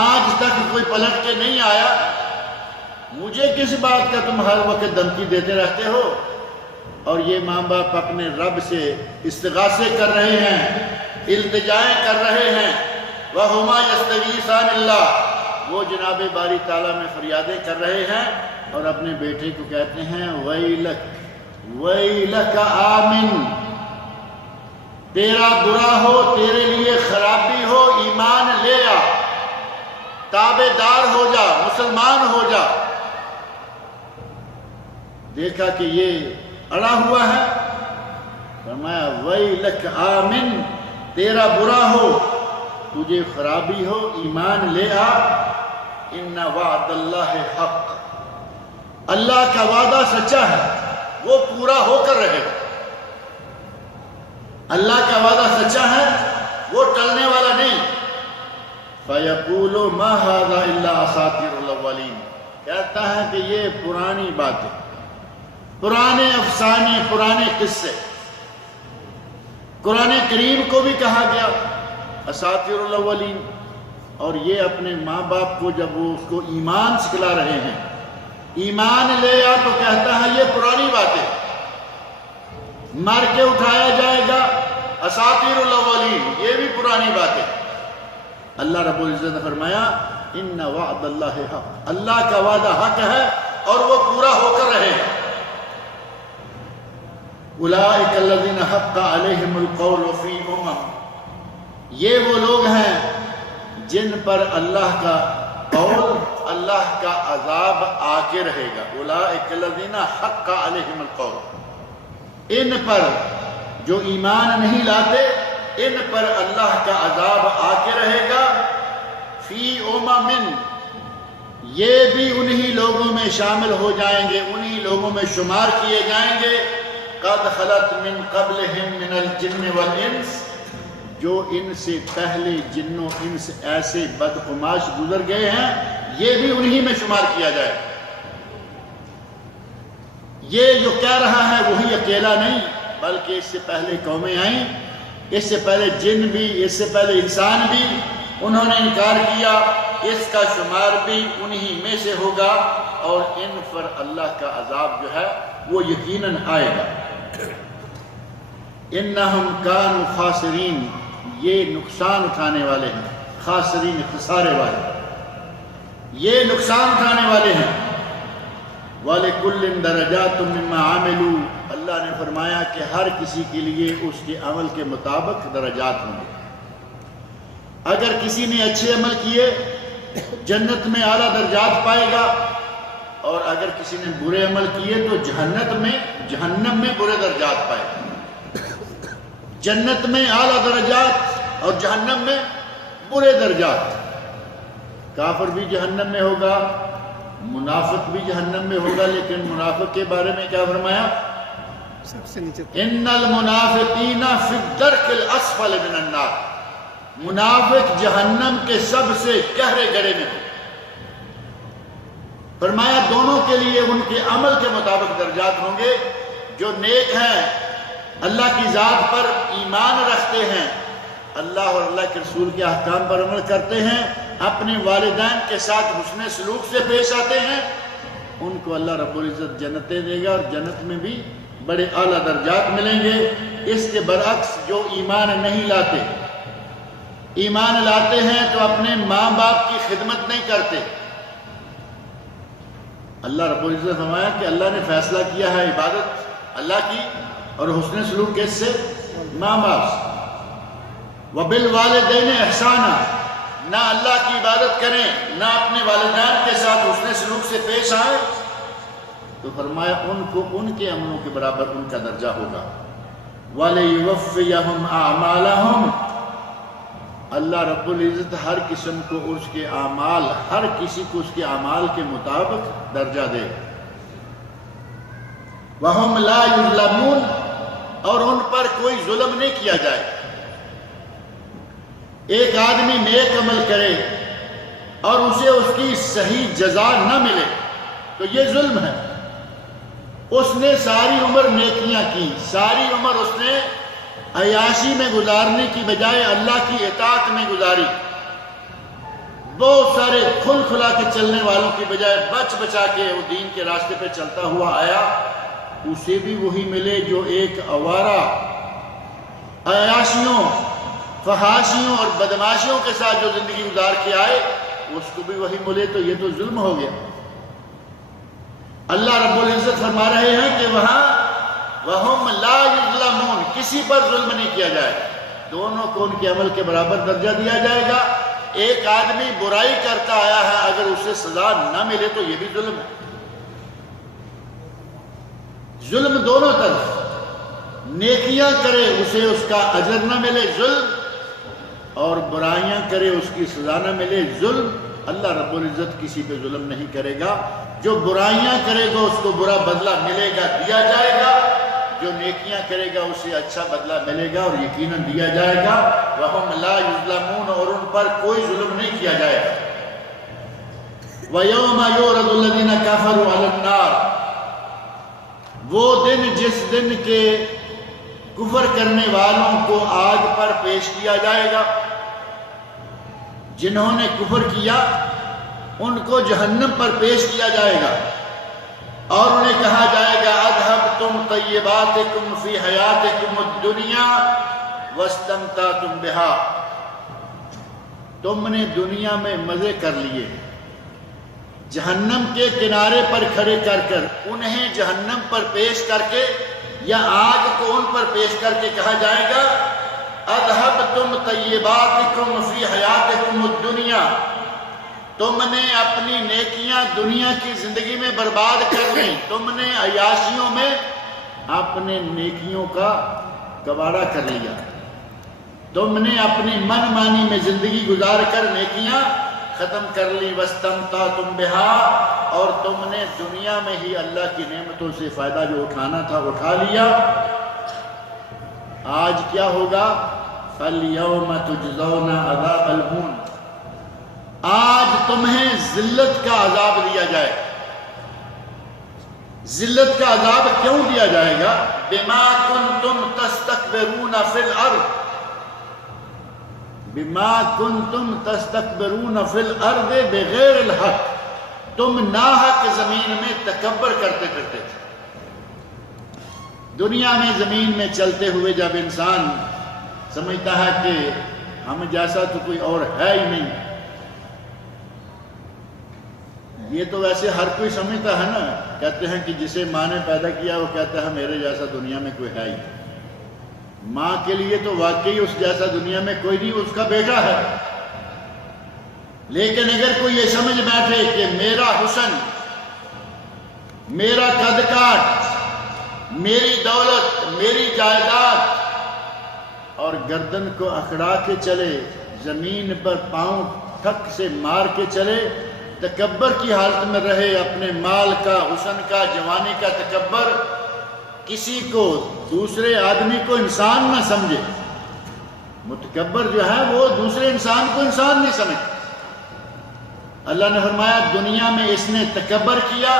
آج تک کوئی پلٹ کے نہیں آیا مجھے کس بات کا تم ہر وقت دھمکی دیتے رہتے ہو؟ اور یہ ماں باپ اپنے رب سے استغاثے کر رہے ہیں، التجائیں کر رہے ہیں۔ وَهُمَا يَسْتَغِيثَانِ اللَّهِ، وہ جناب باری تعالیٰ میں فریادیں کر رہے ہیں اور اپنے بیٹے کو کہتے ہیں وَيْلَكَ وَيْلَكَ آمِن، تیرا برا ہو، تیرے لیے خرابی ہو، ایمان لے آ، تابع دار ہو جا، مسلمان ہو جا۔ دیکھا کہ یہ اڑا ہوا ہے، فرمایا وَيْلَكَ آمِن، تیرا برا ہو، تجھے خرابی ہو، ایمان لے آ، ان وعد اللہ حق، اللہ کا وعدہ سچا ہے، وہ پورا ہو کر رہے گا۔ اللہ کا وعدہ سچا ہے، وہ ٹلنے والا نہیں۔ فَيَقُولُ مَا هَذَا إِلَّا أَسَاطِيرُ الْأَوَّلِينَ، کہتا ہے کہ یہ پرانی باتیں، پرانے افسانے، پرانے قصے۔ قرآن کریم کو بھی کہا گیا اساطیر الاولین، اور یہ اپنے ماں باپ کو جب وہ اس کو ایمان سکھلا رہے ہیں، ایمان لے آ، تو کہتا ہے یہ پرانی باتیں، مر کے اٹھایا جائے گا، اساطیر الاولین، یہ بھی پرانی باتیں۔ اللہ رب العزت نے فرمایا ان وعد اللہ حق، اللہ کا وعدہ حق ہے اور وہ پورا ہو کر رہے ہیں۔ اولئک الذین حق علیہم القول فی یہ وہ لوگ ہیں جن پر اللہ کا قول، اللہ کا عذاب آ کے رہے گا۔ اولئک الذین حق علیہم القول، ان پر جو ایمان نہیں لاتے، ان پر اللہ کا عذاب آ کے رہے گا۔ فی یہ بھی انہی لوگوں میں شامل ہو جائیں گے، انہی لوگوں میں شمار کیے جائیں گے۔ قد خلت من قبلہم من الجن والانس، جو ان سے پہلے جن و انس ایسے بدقماش گزر گئے ہیں، یہ بھی انہی میں شمار کیا جائے۔ یہ جو کہہ رہا ہے وہی اکیلا نہیں، بلکہ اس سے پہلے قومیں آئیں، اس سے پہلے جن بھی، اس سے پہلے انسان بھی، انہوں نے انکار کیا، اس کا شمار بھی انہی میں سے ہوگا، اور ان پر اللہ کا عذاب جو ہے وہ یقیناً آئے گا۔ انہم کانوا خاسرین، یہ نقصان اٹھانے والے ہیں، خاسرین خسارے والے، یہ نقصان اٹھانے والے ہیں۔ وَلِكُلٍّ دَرَجَاتٌ مِّمَّا عَمِلُوا، اللہ نے فرمایا کہ ہر کسی کے لیے اس کے عمل کے مطابق درجات ہوں گے۔ اگر کسی نے اچھے عمل کیے جنت میں اعلیٰ درجات پائے گا، اور اگر کسی نے برے عمل کیے تو جہنم میں برے درجات پائے گا۔ جنت میں اعلیٰ درجات اور جہنم میں برے درجات۔ کافر بھی جہنم میں ہوگا، منافق بھی جہنم میں ہوگا، لیکن منافق کے بارے میں کیا فرمایا؟ ان المنافقین فی الدرک الاسفل من النار، منافق جہنم کے سب سے گہرے گڑھے میں ہو۔ فرمایا دونوں کے لیے ان کے عمل کے مطابق درجات ہوں گے۔ جو نیک ہیں، اللہ کی ذات پر ایمان رکھتے ہیں، اللہ اور اللہ کے رسول کے احکام پر عمل کرتے ہیں، اپنے والدین کے ساتھ حسن سلوک سے پیش آتے ہیں، ان کو اللہ رب العزت جنتیں دے گا، اور جنت میں بھی بڑے اعلیٰ درجات ملیں گے۔ اس کے برعکس جو ایمان نہیں لاتے، ایمان لاتے ہیں تو اپنے ماں باپ کی خدمت نہیں کرتے۔ اللہ رب العزت نے فرمایا کہ اللہ نے فیصلہ کیا ہے عبادت اللہ کی اور حسن سلوک کس سے؟ ماں باپ سے۔ وَبِالْوَالِدَيْنِ إِحْسَانًا، نہ اللہ کی عبادت کریں، نہ اپنے والدین کے ساتھ حسن سلوک سے پیش آئیں، تو فرمایا ان کو ان کے عملوں کے برابر ان کا درجہ ہوگا۔ وَلَيُوَفِّيَهُمْ أَعْمَالَهُمْ، اللہ رب العزت ہر قسم کو اس کے اعمال، ہر کسی کو اس کے اعمال کے مطابق درجہ دے۔ وَهُمْ لَا يُظْلَمُونَ، اور ان پر کوئی ظلم نہیں کیا جائے۔ ایک آدمی نیک عمل کرے اور اسے اس کی صحیح جزا نہ ملے تو یہ ظلم ہے۔ اس نے ساری عمر نیکیاں کی، ساری عمر اس نے عیاشی میں گزارنے کی بجائے اللہ کی اطاعت میں گزاری، بہت سارے کھل کھلا کے چلنے والوں کی بجائے بچ بچا کے وہ دین کے راستے پہ چلتا ہوا آیا، اسے بھی وہی ملے جو ایک آوارہ عیاشیوں، فحاشیوں اور بدماشیوں کے ساتھ جو زندگی گزار کے آئے، اس کو بھی وہی ملے، تو یہ تو ظلم ہو گیا۔ اللہ رب العزت فرما رہے ہیں کہ وہاں وَهُمْ لَا يُظْلَمُونَ، کسی پر ظلم نہیں کیا جائے، دونوں کو ان کے عمل کے برابر درجہ دیا جائے گا۔ ایک آدمی برائی کرتا آیا ہے، اگر اسے سزا نہ ملے تو یہ بھی ظلم ہے۔ ظلم دونوں طرف، نیکیاں کرے اسے اس کا اجر نہ ملے ظلم، اور برائیاں کرے اس کی سزا نہ ملے ظلم۔ اللہ رب العزت کسی پہ ظلم نہیں کرے گا، جو برائیاں کرے گا اس کو برا بدلہ ملے گا، دیا جائے گا، جو نیکیاں کرے گا اسے اچھا بدلہ ملے گا اور یقیناً دیا جائے گا۔ وَهُمْ لَا يُظْلَمُونَ، اور ان پر کوئی ظلم نہیں کیا جائے گا۔ وَيَوْمَ يُعْرَضُ الَّذِينَ كَفَرُوا عَلَى النَّارِ، وہ دن جس دن کے کفر کرنے والوں کو آگ پر پیش کیا جائے گا۔ جنہوں نے کفر کیا ان کو جہنم پر پیش کیا جائے گا، اور انہیں کہا جائے گا اذهبتم طیباتکم فی حیاتکم الدنیا واستمتعتم بها، تم نے دنیا میں مزے کر لیے، جہنم کے کنارے پر کھڑے کر کر انہیں جہنم پر پیش کر کے یا آگ کو ان پر پیش کر کے کہا جائے گا اذهبتم طیباتکم فی حیاتکم الدنیا، تم نے اپنی نیکیاں دنیا کی زندگی میں برباد کر لی، تم نے عیاشیوں میں اپنے نیکیوں کا کباڑہ کر لیا، تم نے اپنی من مانی میں زندگی گزار کر نیکیاں ختم کر لی، واستمتعتم بها، اور تم نے دنیا میں ہی اللہ کی نعمتوں سے فائدہ جو اٹھانا تھا اٹھا لیا۔ آج کیا ہوگا؟ فَالْيَوْمَ تُجْزَوْنَ عَذَابَ الْهُونِ، آج تمہیں ذلت کا عذاب دیا جائے گا۔ ذلت کا عذاب کیوں دیا جائے گا؟ بِمَا كُنْتُمْ تَسْتَكْبِرُونَ فِي الْأَرْضِ، بِمَا كُنْتُمْ تَسْتَكْبِرُونَ فِي الْأَرْضِ بِغَيْرِ الْحَقِّ، تم ناحق زمین میں تکبر کرتے تھے۔ دنیا میں زمین میں چلتے ہوئے جب انسان سمجھتا ہے کہ ہم جیسا تو کوئی اور ہے ہی نہیں، یہ تو ویسے ہر کوئی سمجھتا ہے نا، کہتے ہیں کہ جسے ماں نے پیدا کیا وہ کہتا ہے میرے جیسا دنیا میں کوئی ہے ہی، ماں کے لیے تو واقعی اس جیسا دنیا میں کوئی نہیں، اس کا بیٹا ہے۔ لیکن اگر کوئی یہ سمجھ بیٹھے کہ میرا حسن، میرا قد کاٹ، میری دولت، میری جائیداد، اور گردن کو اکھڑا کے چلے، زمین پر پاؤں ٹھک سے مار کے چلے، تکبر کی حالت میں رہے، اپنے مال کا، حسن کا، جوانی کا تکبر، کسی کو، دوسرے آدمی کو انسان نہ سمجھے، متکبر جو ہے وہ دوسرے انسان کو انسان نہیں سمجھتا۔ اللہ نے فرمایا دنیا میں اس نے تکبر کیا،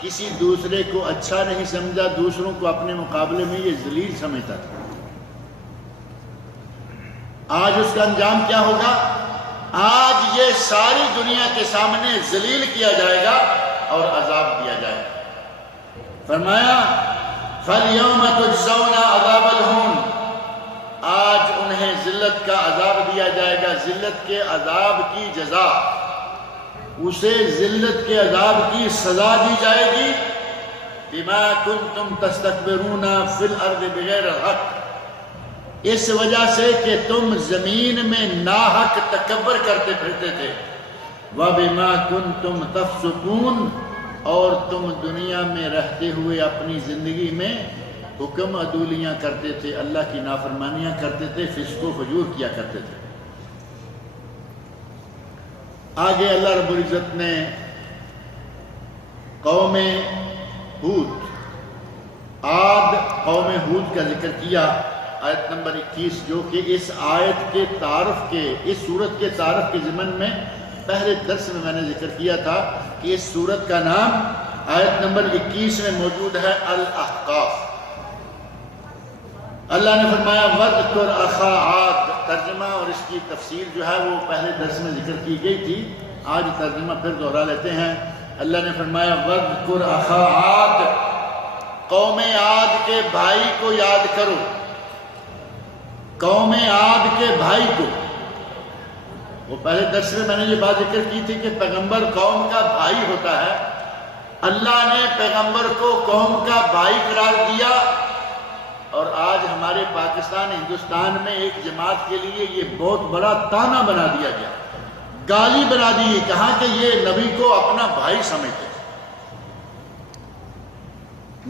کسی دوسرے کو اچھا نہیں سمجھا، دوسروں کو اپنے مقابلے میں یہ ذلیل سمجھتا تھا۔ آج اس کا انجام کیا ہوگا؟ آج یہ ساری دنیا کے سامنے ذلیل کیا جائے گا اور عذاب دیا جائے گا۔ فرمایا فَالْيَوْمَ تُجْزَوْنَ عَذَابَ الْهُونِ، آج انہیں ذلت کا عذاب دیا جائے گا، ذلت کے عذاب کی جزا، اسے ذلت کے عذاب کی سزا دی جائے گی۔ بِمَا كُنْتُمْ تَسْتَكْبِرُونَ فِي الْأَرْضِ بِغَيْرِ الْحَقِّ، اس وجہ سے کہ تم زمین میں ناحق تکبر کرتے پھرتے تھے۔ وَبِمَا كُنْتُمْ تَفْسُقُونَ، اور تم دنیا میں رہتے ہوئے اپنی زندگی میں حکم عدولیاں کرتے تھے، اللہ کی نافرمانیاں کرتے تھے، فسق و فجور کیا کرتے تھے۔ آگے اللہ رب العزت نے قوم ہود، عاد قوم ہود کا ذکر کیا، آیت نمبر 21، جو کہ اس آیت کے تعارف کے، اس سورت کے تعارف کے ضمن میں پہلے درس میں میں نے ذکر کیا تھا کہ اس سورت کا نام آیت نمبر 21 میں موجود ہے الاحقاف۔ اللہ نے فرمایا وَاذْكُرْ أَخَا عَادٍ، ترجمہ اور اس کی تفسیر جو ہے وہ پہلے درس میں ذکر کی گئی تھی، آج ترجمہ پھر دوہرا لیتے ہیں۔ اللہ نے فرمایا وَاذْكُرْ أَخَا عَادٍ، قوم عاد کے بھائی کو یاد کرو، قوم عاد کے بھائی کو۔ وہ پہلے درس میں نے یہ بات ذکر کی تھی کہ پیغمبر قوم کا بھائی ہوتا ہے، اللہ نے پیغمبر کو قوم کا بھائی قرار دیا، اور آج ہمارے پاکستان ہندوستان میں ایک جماعت کے لیے یہ بہت بڑا تانا بنا دیا گیا، گالی بنا دی، کہا کہ یہ نبی کو اپنا بھائی سمجھتے،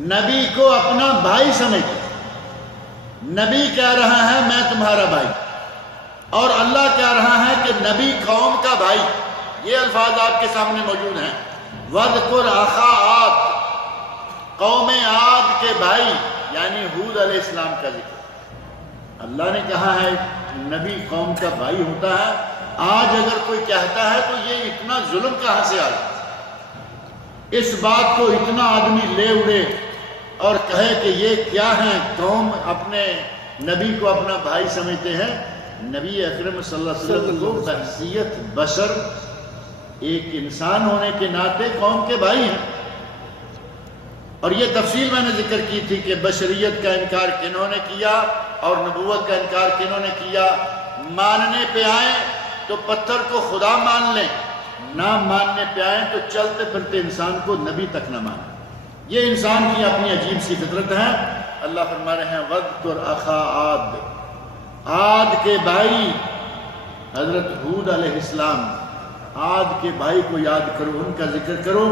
نبی کو اپنا بھائی سمجھتے۔ نبی کہہ رہا ہے میں تمہارا بھائی، اور اللہ کہہ رہا ہے کہ نبی قوم کا بھائی۔ یہ الفاظ آپ کے سامنے موجود ہیں، وَاذْكُرْ أَخَا عَادٍ، قوم عاد کے بھائی یعنی ہود علیہ السلام کا ذکر۔ اللہ نے کہا ہے نبی قوم کا بھائی ہوتا ہے، آج اگر کوئی کہتا ہے تو یہ اتنا ظلم کہاں سے آیا؟ اس بات کو اتنا آدمی لے اڑے اور کہے کہ یہ کیا ہے، قوم اپنے نبی کو اپنا بھائی سمجھتے ہیں۔ نبی اکرم صلی اللہ علیہ وسلم کو بحیثیت بشر، ایک انسان ہونے کے ناطے قوم کے بھائی ہیں۔ اور یہ تفصیل میں نے ذکر کی تھی کہ بشریت کا انکار کنہوں نے کیا اور نبوت کا انکار کنہوں نے کیا۔ ماننے پہ آئیں تو پتھر کو خدا مان لیں، نہ ماننے پہ آئیں تو چلتے پھرتے انسان کو نبی تک نہ مانیں۔ یہ انسان کی اپنی عجیب سی فطرت ہے۔ اللہ فرما رہے ہیں وَاذْكُرْ أَخَا عَادٍ، عاد کے بھائی حضرت ہود علیہ السلام، عاد کے بھائی کو یاد کرو، ان کا ذکر کرو۔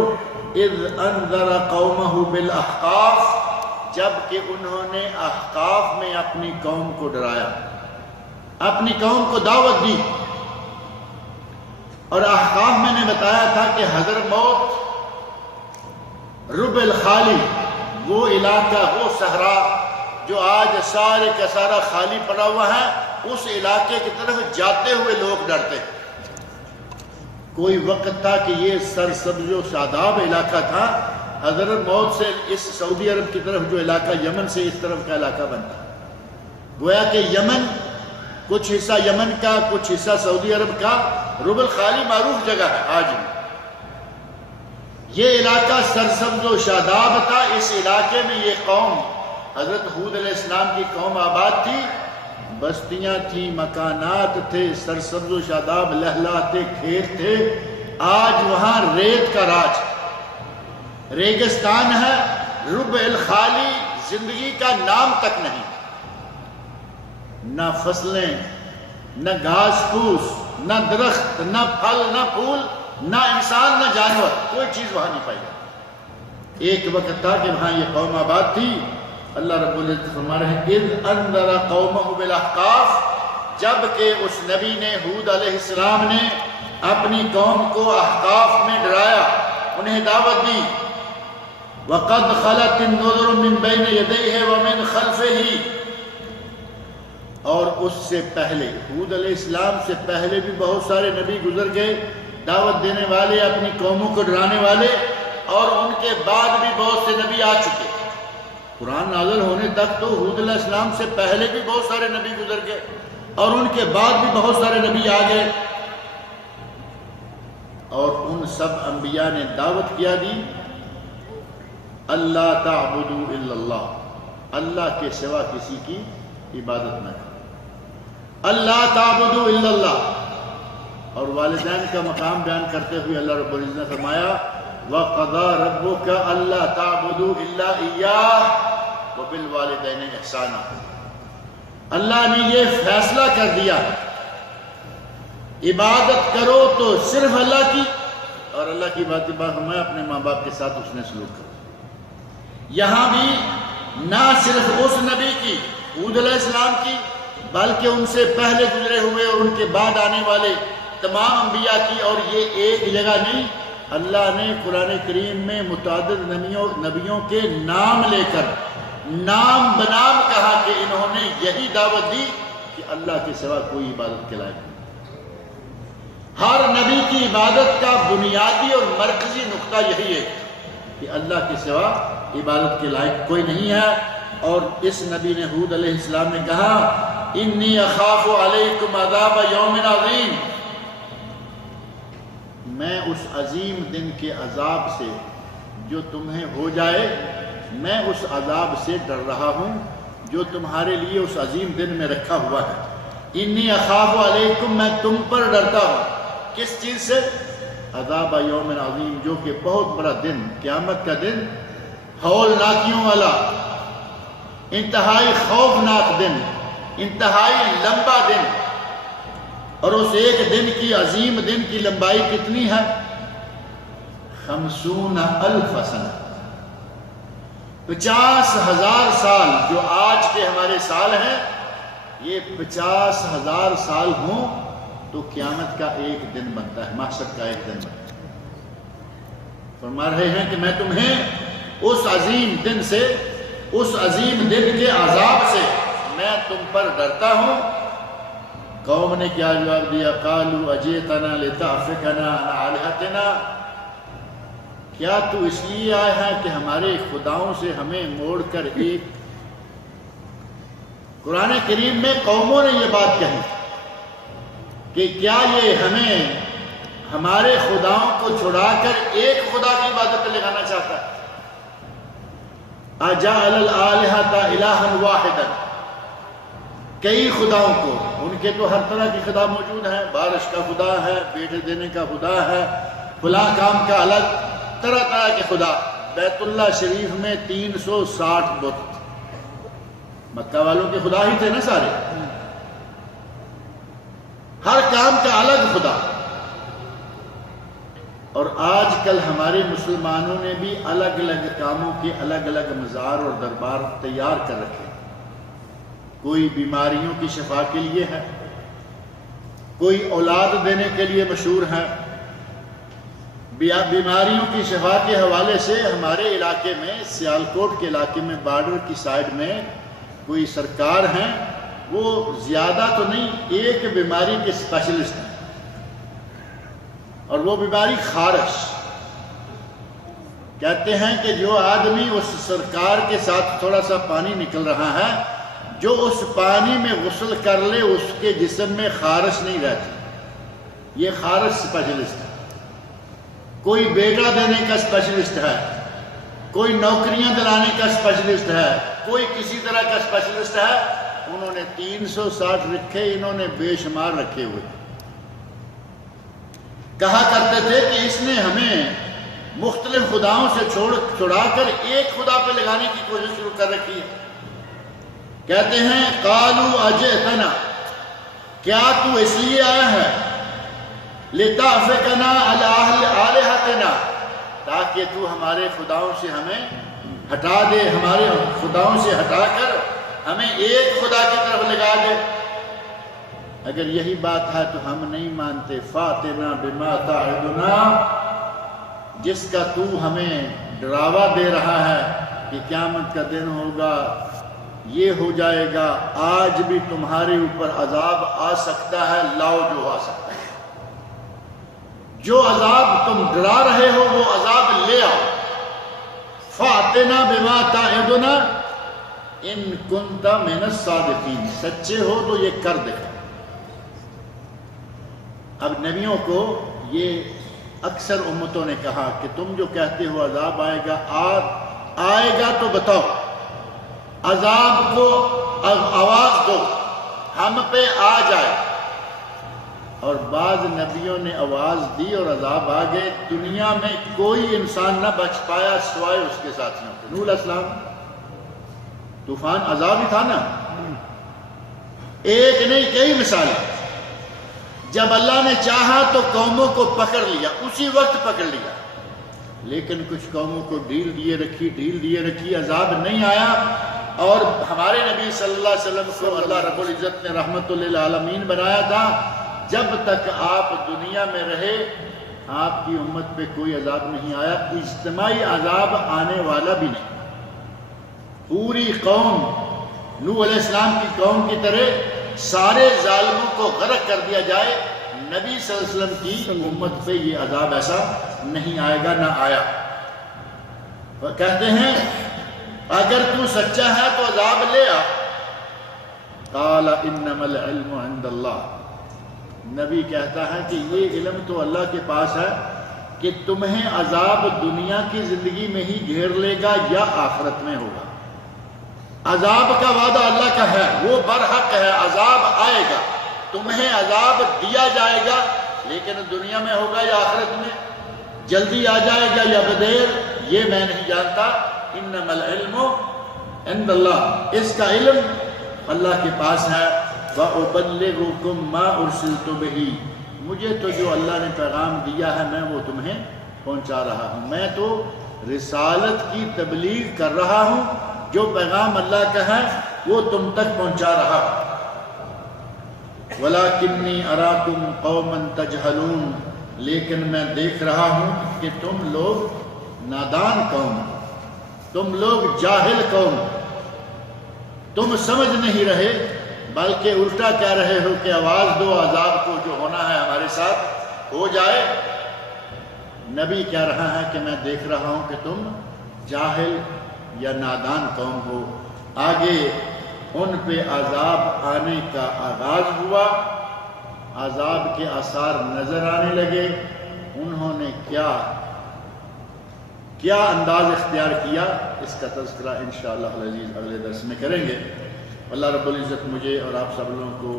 اذ انذر قومہ بالاحقاف، جب کہ انہوں نے احقاف میں اپنی قوم کو ڈرایا، اپنی قوم کو دعوت دی۔ اور احقاف میں نے بتایا تھا کہ حضر موت، رب الخالی، وہ علاقہ، وہ صحرا جو آج سارے کا سارا خالی پڑا ہوا ہے، اس علاقے کی طرف جاتے ہوئے لوگ ڈرتے ہیں۔ کوئی وقت تھا کہ یہ سرسبز و شاداب علاقہ تھا، حضرت موت سے اس سعودی عرب کی طرف جو علاقہ یمن سے اس طرف کا علاقہ بنتا، گویا کہ یمن، کچھ حصہ یمن کا، کچھ حصہ سعودی عرب کا، رب الخالی معروف جگہ ہے آج بھی۔ یہ علاقہ سرسبز و شاداب تھا، اس علاقے میں یہ قوم، حضرت ہود علیہ السلام کی قوم آباد تھی، بستیاں تھیں، مکانات تھے، سرسبز و شاداب لہلاتے کھیت تھے۔ آج وہاں ریت کا راج، ریگستان ہے، رب الخالی زندگی کا نام تک نہیں، نہ فصلیں، نہ گھاس پھوس، نہ درخت، نہ پھل، نہ پھول، نہ انسان، نہ جانور، کوئی چیز وہاں نہیں پائی۔ ایک وقت تھا کہ وہاں یہ قوم آباد تھی۔ اللہ رب العزت فرما رہے ہیں اذ انذر قومہ بالاحقاف، جب کہ اس نبی نے، ہود علیہ السلام نے اپنی قوم کو احقاف میں ڈرایا، انہیں دعوت دی۔ وقد خلت النذر من بین یدیہ ومن خلفہ، اور اس سے پہلے، ہود علیہ السلام سے پہلے بھی بہت سارے نبی گزر گئے، دعوت دینے والے، اپنی قوموں کو ڈرانے والے، اور ان کے بعد بھی بہت سے نبی آ چکے۔ قرآن نازل ہونے تک تو ہود علیہ السلام سے پہلے بھی بہت سارے نبی گزر گئے، اور ان کے بعد بھی بہت سارے نبی آ گئے، اور ان سب انبیاء نے دعوت کیا دی اللہ تعبدوا الا اللہ، اللہ کے سوا کسی کی عبادت نہ کرو، اللہ تعبدوا الا اللہ۔ اور والدین کا مقام بیان کرتے ہوئے اللہ رب العزت نے فرمایا وَقَضَى رَبُّكَ أَلَّا تَعْبُدُوا إِلَّا إِيَّاهُ وَبِالْوَالِدَيْنِ إِحْسَانًا، اللہ نے یہ فیصلہ کر دیا عبادت کرو تو صرف اللہ کی، اور اللہ کی بات فرمایا اپنے ماں باپ کے ساتھ اس نے سلوک کرو۔ یہاں بھی نہ صرف اس نبی کی، ہود علیہ السلام کی، بلکہ ان سے پہلے گزرے ہوئے اور ان کے بعد آنے والے تمام انبیاء کی۔ اور یہ ایک جگہ نہیں، اللہ نے قرآن کریم میں متعدد نبیوں کے نام لے کر نام بنام کہا کہ انہوں نے یہی دعوت دی کہ اللہ کے سوا کوئی عبادت کے لائق نہیں۔ ہر نبی کی عبادت کا بنیادی اور مرکزی نقطہ یہی ہے کہ اللہ کے سوا عبادت کے لائق کوئی نہیں ہے۔ اور اس نبی نے ہود علیہ السلام نے کہا انی اخاف علیکم عذاب یوم عظیم، میں اس عظیم دن کے عذاب سے جو تمہیں ہو جائے، میں اس عذاب سے ڈر رہا ہوں جو تمہارے لیے اس عظیم دن میں رکھا ہوا ہے۔ انی اخاف علیکم، میں تم پر ڈرتا ہوں، کس چیز سے؟ عذاب یوم عظیم، جو کہ بہت بڑا دن، قیامت کا دن، ہولناکیوں والا، انتہائی خوفناک دن، انتہائی لمبا دن۔ اور اس ایک دن کی، عظیم دن کی لمبائی کتنی ہے؟ 50,000 سنہ، 50,000 سال۔ جو آج کے ہمارے سال ہیں یہ 50,000 سال ہوں تو قیامت کا ایک دن بنتا ہے، محشر کا ایک دن بنتا ہے۔ فرما رہے ہیں کہ میں تمہیں اس عظیم دن سے، اس عظیم دن کے عذاب سے میں تم پر ڈرتا ہوں۔ قوم نے کیا جواب دیا؟ قالوا اجئتنا لتعفکنا عن آلہتنا، کیا تو اس لیے آیا ہے کہ ہمارے خداؤں سے ہمیں موڑ کر ایک؟ قرآن کریم میں قوموں نے یہ بات کہی کہ کیا یہ ہمیں ہمارے خداؤں کو چھڑا کر ایک خدا کی عبادت پہ لگانا چاہتا ہے؟ اجعل الآلہۃ الہا واحدا، کئی خداؤں کو، ان کے تو ہر طرح کی خدا موجود ہیں، بارش کا خدا ہے، بیٹے دینے کا خدا ہے، فلاں کام کا الگ، طرح طرح کے خدا۔ بیت اللہ شریف میں 360 بت، مکہ والوں کے خدا ہی تھے نا سارے، ہر کام کا الگ خدا۔ اور آج کل ہمارے مسلمانوں نے بھی الگ الگ کاموں کے الگ الگ مزار اور دربار تیار کر رکھے۔ کوئی بیماریوں کی شفا کے لیے ہے، کوئی اولاد دینے کے لیے مشہور ہے۔ بیماریوں کی شفا کے حوالے سے ہمارے علاقے میں، سیالکوٹ کے علاقے میں، بارڈر کی سائیڈ میں کوئی سرکار ہیں، وہ زیادہ تو نہیں، ایک بیماری کے اسپیشلسٹ ہیں، اور وہ بیماری خارش۔ کہتے ہیں کہ جو آدمی اس سرکار کے ساتھ تھوڑا سا پانی نکل رہا ہے، جو اس پانی میں غسل کر لے اس کے جسم میں خارش نہیں رہتی۔ یہ خارش اسپیشلسٹ ہے۔ کوئی بیٹا دینے کا اسپیشلسٹ ہے، کوئی نوکریاں دلانے کا اسپیشلسٹ ہے، کوئی کسی طرح کا اسپیشلسٹ ہے۔ انہوں نے 360 رکھے، انہوں نے بے شمار رکھے ہوئے۔ کہا کرتے تھے کہ اس نے ہمیں مختلف خداؤں سے چھڑا کر ایک خدا پہ لگانے کی کوشش شروع کر رکھی ہے۔ کہتے ہیں قالوا اجئتنا، کیا تو اس لیے آیا ہے لتعفکنا علی آلہتنا، تاکہ تو ہمارے خداؤں سے ہمیں ہٹا دے، ہمارے خداؤں سے ہٹا کر ہمیں ایک خدا کی طرف لگا دے؟ اگر یہی بات ہے تو ہم نہیں مانتے۔ فاتنا بما تعدنا، جس کا تو ہمیں ڈراوا دے رہا ہے کہ قیامت کا دن ہوگا، یہ ہو جائے گا، آج بھی تمہارے اوپر عذاب آ سکتا ہے، لاؤ جو آ سکتا ہے۔ جو عذاب تم ڈرا رہے ہو وہ عذاب لے آؤ۔ فاتنا بما تعدنا ان کنت من الصادقین، سچے ہو تو یہ کر دکھا۔ اب نبیوں کو یہ اکثر امتوں نے کہا کہ تم جو کہتے ہو عذاب آئے گا، آئے گا تو بتاؤ، عذاب کو آواز دو، ہم پہ آ جائے۔ اور بعض نبیوں نے آواز دی اور عذاب آ گئے۔ دنیا میں کوئی انسان نہ بچ پایا سوائے اس کے ساتھیوں کو۔ نوح علیہ السلام، طوفان عذاب ہی تھا نا، ایک نہیں کئی مثالیں۔ جب اللہ نے چاہا تو قوموں کو پکڑ لیا، اسی وقت پکڑ لیا، لیکن کچھ قوموں کو ڈھیل دیے رکھی، عذاب نہیں آیا۔ اور ہمارے نبی صلی اللہ علیہ وسلم کو اللہ رب العزت نے رحمت للعالمین بنایا تھا۔ جب تک آپ دنیا میں رہے آپ کی امت پہ کوئی عذاب نہیں آیا، اجتماعی عذاب آنے والا بھی نہیں۔ پوری قوم نوح علیہ السلام کی قوم کی طرح سارے ظالموں کو غرق کر دیا جائے، نبی صلی اللہ علیہ وسلم کی امت پہ یہ عذاب ایسا نہیں آئے گا، نہ آیا۔ وہ کہتے ہیں اگر تو سچا ہے تو عذاب لے آ۔ قال انما العلم عند اللہ، نبی کہتا ہے کہ یہ علم تو اللہ کے پاس ہے کہ تمہیں عذاب دنیا کی زندگی میں ہی گھیر لے گا یا آخرت میں ہوگا۔ عذاب کا وعدہ اللہ کا ہے، وہ برحق ہے، عذاب آئے گا، تمہیں عذاب دیا جائے گا، لیکن دنیا میں ہوگا یا آخرت میں، جلدی آ جائے گا یا بدیر، یہ میں نہیں جانتا۔ انما العلم عند اللہ، اس کا علم اللہ کے پاس ہے۔ وَأُبَلِّغُكُم مَّا أُرْسِلْتُ بِهِ، مجھے تو جو اللہ نے پیغام دیا ہے میں وہ تمہیں پہنچا رہا ہوں، میں تو رسالت کی تبلیغ کر رہا ہوں، جو پیغام اللہ کا ہے وہ تم تک پہنچا رہا ہوں۔ وَلَكِنِّي أَرَاكُمْ قَوْمًا تَجْهَلُونَ، لیکن میں دیکھ رہا ہوں کہ تم لوگ نادان قوم، تم لوگ جاہل قوم، تم سمجھ نہیں رہے بلکہ الٹا کہہ رہے ہو کہ آواز دو عذاب کو، جو ہونا ہے ہمارے ساتھ ہو جائے۔ نبی کہہ رہا ہے کہ میں دیکھ رہا ہوں کہ تم جاہل یا نادان قوم ہو۔ آگے ان پہ عذاب آنے کا آغاز ہوا، عذاب کے آثار نظر آنے لگے، انہوں نے کیا انداز اختیار کیا، اس کا تذکرہ انشاءاللہ العزیز اگلے درس میں کریں گے۔ اللہ رب العزت مجھے اور آپ سب لوگوں کو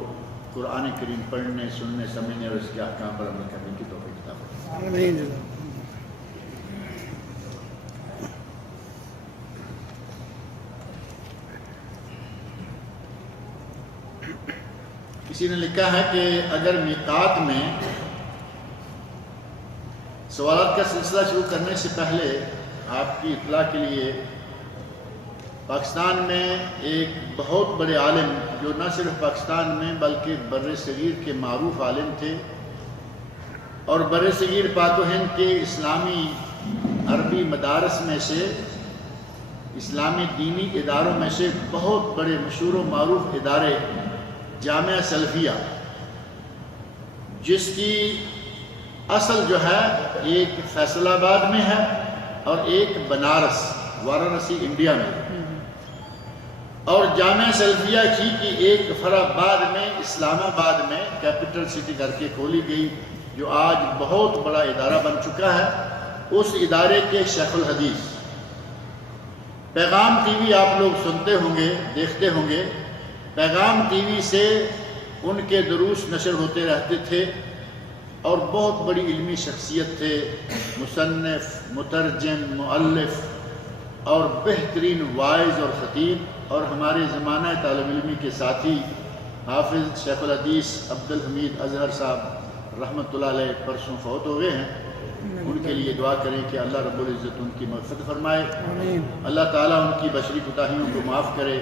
قرآن کریم پڑھنے، سننے، سمجھنے اور اس کے احکام پر عمل کرنے کی توفیق عطا فرمائے۔ آمین۔ کسی نے لکھا ہے کہ اگر میقات میں، سوالات کا سلسلہ شروع کرنے سے پہلے آپ کی اطلاع کے لیے، پاکستان میں ایک بہت بڑے عالم جو نہ صرف پاکستان میں بلکہ بر صغیر کے معروف عالم تھے، اور بر صغیر پاک و ہند کے اسلامی عربی مدارس میں سے، اسلامی دینی اداروں میں سے بہت بڑے مشہور و معروف ادارے جامعہ سلفیہ، جس کی اصل جو ہے ایک فیصل آباد میں ہے اور ایک بنارس وارانسی انڈیا میں، اور جامعہ سلفیہ کی ایک فرع بعد میں اسلام آباد میں کیپٹل سٹی کر کے کھولی گئی، جو آج بہت بڑا ادارہ بن چکا ہے۔ اس ادارے کے شیخ الحدیث، پیغام ٹی وی آپ لوگ سنتے ہوں گے، دیکھتے ہوں گے، پیغام ٹی وی سے ان کے دروس نشر ہوتے رہتے تھے، اور بہت بڑی علمی شخصیت تھے، مصنف، مترجم، مؤلف اور بہترین وائز اور خطیب، اور ہمارے زمانہ طالب علمی کے ساتھی حافظ شیخ الحدیث عبد الحمید اظہر صاحب رحمۃ اللہ علیہ پرسوں فوت ہو گئے ہیں۔ ان کے لیے دعا کریں کہ اللہ رب العزت ان کی مغفرت فرمائے، اللہ تعالیٰ ان کی بشری کوتاہیوں کو معاف کرے،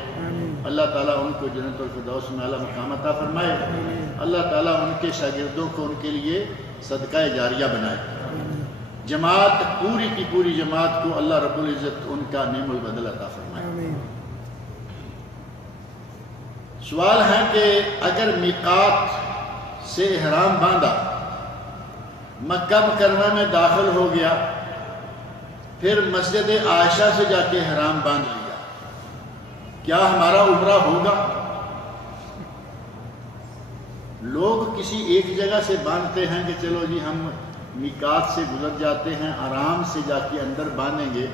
اللہ تعالیٰ ان کو جنت الفردوس میں اعلیٰ مقام عطا فرمائے، اللہ تعالیٰ ان کے شاگردوں کو ان کے لیے صدقہ جاریہ بنائے، جماعت پوری کی پوری جماعت کو اللہ رب العزت ان کا نعم البدل عطا فرمائے۔ سوال ہے کہ اگر میقات سے احرام باندھا، مکہ مکرمہ میں داخل ہو گیا، پھر مسجد عائشہ سے جا کے احرام باندھ لیا، کیا ہمارا عمرہ ہوگا؟ لوگ کسی ایک جگہ سے باندھتے ہیں کہ چلو جی ہم میقات سے گزر جاتے ہیں، آرام سے جا کے اندر باندھیں گے،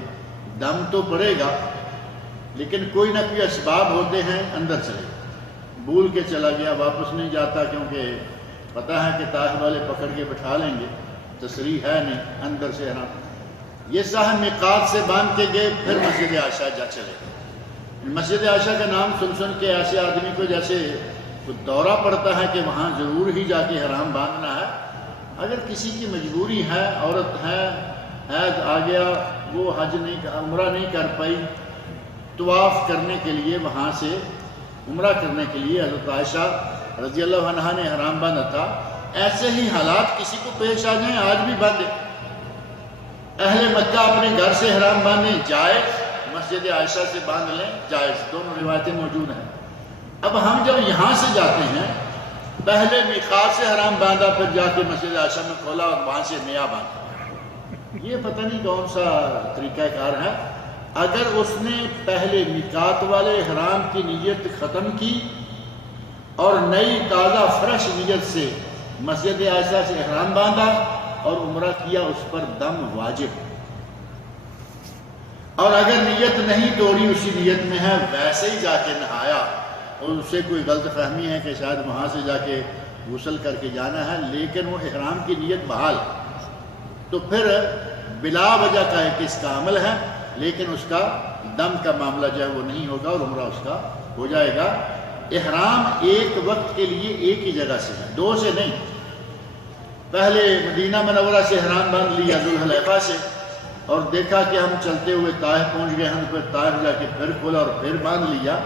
دم تو پڑے گا، لیکن کوئی نہ کوئی اسباب ہوتے ہیں، اندر چلے، بھول کے چلا گیا، واپس نہیں جاتا کیونکہ پتہ ہے کہ تاج والے پکڑ کے بٹھا لیں گے، تصریح ہے نہیں، اندر سے احرام۔ یہ صاحب میقات سے باندھ کے گئے، پھر مسجد عائشہ جا چلے۔ مسجد عائشہ کا نام سن کے ایسے آدمی کو جیسے دورہ پڑتا ہے کہ وہاں ضرور ہی جا کے احرام باندھنا ہے۔ اگر کسی کی مجبوری ہے، عورت ہے، حیض آ گیا، وہ حج نہیں، عمرہ نہیں کر پائی، طواف کرنے کے لیے وہاں سے عمرہ کرنے کے لیے حضرت عائشہ رضی اللہ عنہا نے احرام باندھا تھا، ایسے ہی حالات کسی کو پیش آ جائیں، آج بھی باندھے۔ اہل مکہ اپنے گھر سے احرام باندھیں جائز، مسجد عائشہ سے باندھ لیں جائز، دونوں روایتیں موجود ہیں۔ اب ہم جب یہاں سے جاتے ہیں، پہلے میقات سے احرام باندھا، پھر جا کے مسجد عائشہ میں کھولا اور وہاں سے نیا باندھا، یہ پتہ نہیں کون سا طریقہ کار ہے۔ اگر اس نے پہلے میقات والے احرام کی نیت ختم کی اور نئی تازہ فریش نیت سے مسجد عائشہ سے احرام باندھا اور عمرہ کیا، اس پر دم واجب۔ اور اگر نیت نہیں توڑی، اسی نیت میں ہے، ویسے ہی جا کے نہایا اور اسے کوئی غلط فہمی ہے کہ شاید وہاں سے جا کے غسل کر کے جانا ہے، لیکن وہ احرام کی نیت بحال، تو پھر بلا وجہ کا ایک اس کا عمل ہے، لیکن اس کا دم کا معاملہ جو ہے وہ نہیں ہوگا اور عمرہ اس کا ہو جائے گا۔ احرام ایک وقت کے لیے ایک ہی جگہ سے ہے، دو سے نہیں۔ پہلے مدینہ منورہ سے احرام باندھ لیا ذوالحلیفہ سے، اور دیکھا کہ ہم چلتے ہوئے طائف پہنچ گئے، ہم پھر طائف جا کے پھر کھولا اور پھر باندھ لیا،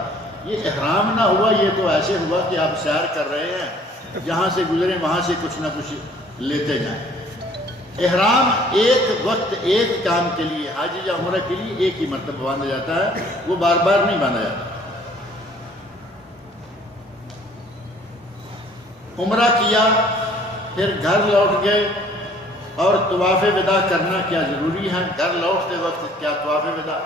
یہ احرام نہ ہوا۔ یہ تو ایسے ہوا کہ آپ سیر کر رہے ہیں، جہاں سے گزرے وہاں سے کچھ نہ کچھ لیتے جائیں۔ احرام ایک وقت ایک کام کے لیے، حج یا عمرہ کے لیے ایک ہی مرتبہ باندھا جاتا ہے، وہ بار بار نہیں باندھا جاتا۔ عمرہ کیا، پھر گھر لوٹ گئے، اور طواف وداع کرنا کیا ضروری ہے؟ گھر لوٹتے وقت کیا طواف وداع؟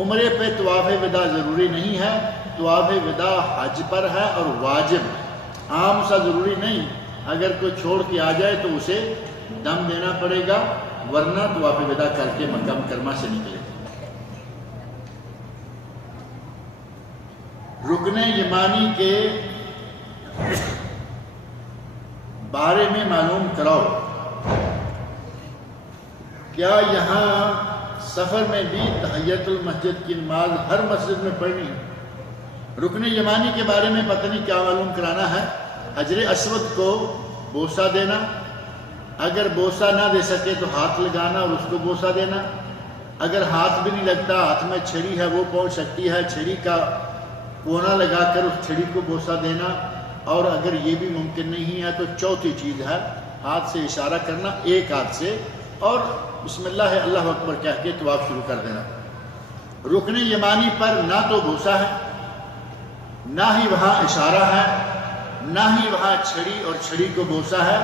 عمرے پہ طواف وداع ضروری نہیں ہے، طواف وداع حج پر ہے اور واجب، عام سا ضروری نہیں۔ اگر کوئی چھوڑ کے آ جائے تو اسے دم دینا پڑے گا، ورنہ طواف وداع کر کے مکہ مکرمہ سے نکلے۔ رکن یمانی کے بارے میں معلوم کراؤ، کیا یہاں سفر میں بھی تحیت المسجد کی نماز ہر مسجد میں پڑھنی ہے؟ رکن یمانی کے بارے میں پتہ نہیں کیا معلوم کرانا ہے۔ حجر اسود کو بوسہ دینا، اگر بوسہ نہ دے سکے تو ہاتھ لگانا اور اس کو بوسہ دینا، اگر ہاتھ بھی نہیں لگتا، ہاتھ میں چھڑی ہے وہ پہنچ سکتی ہے، چھڑی کا کونا لگا کر اس چھڑی کو بوسہ دینا، اور اگر یہ بھی ممکن نہیں ہے تو چوتھی چیز ہے ہاتھ سے اشارہ کرنا، ایک ہاتھ سے، اور بسم اللہ اللہ اکبر کہہ کے طواف شروع کر دینا۔ رکن یمانی پر نہ تو بوسہ ہے، نہ ہی وہاں اشارہ ہے، نہ ہی وہاں چھڑی اور چھڑی کو بوسہ ہے،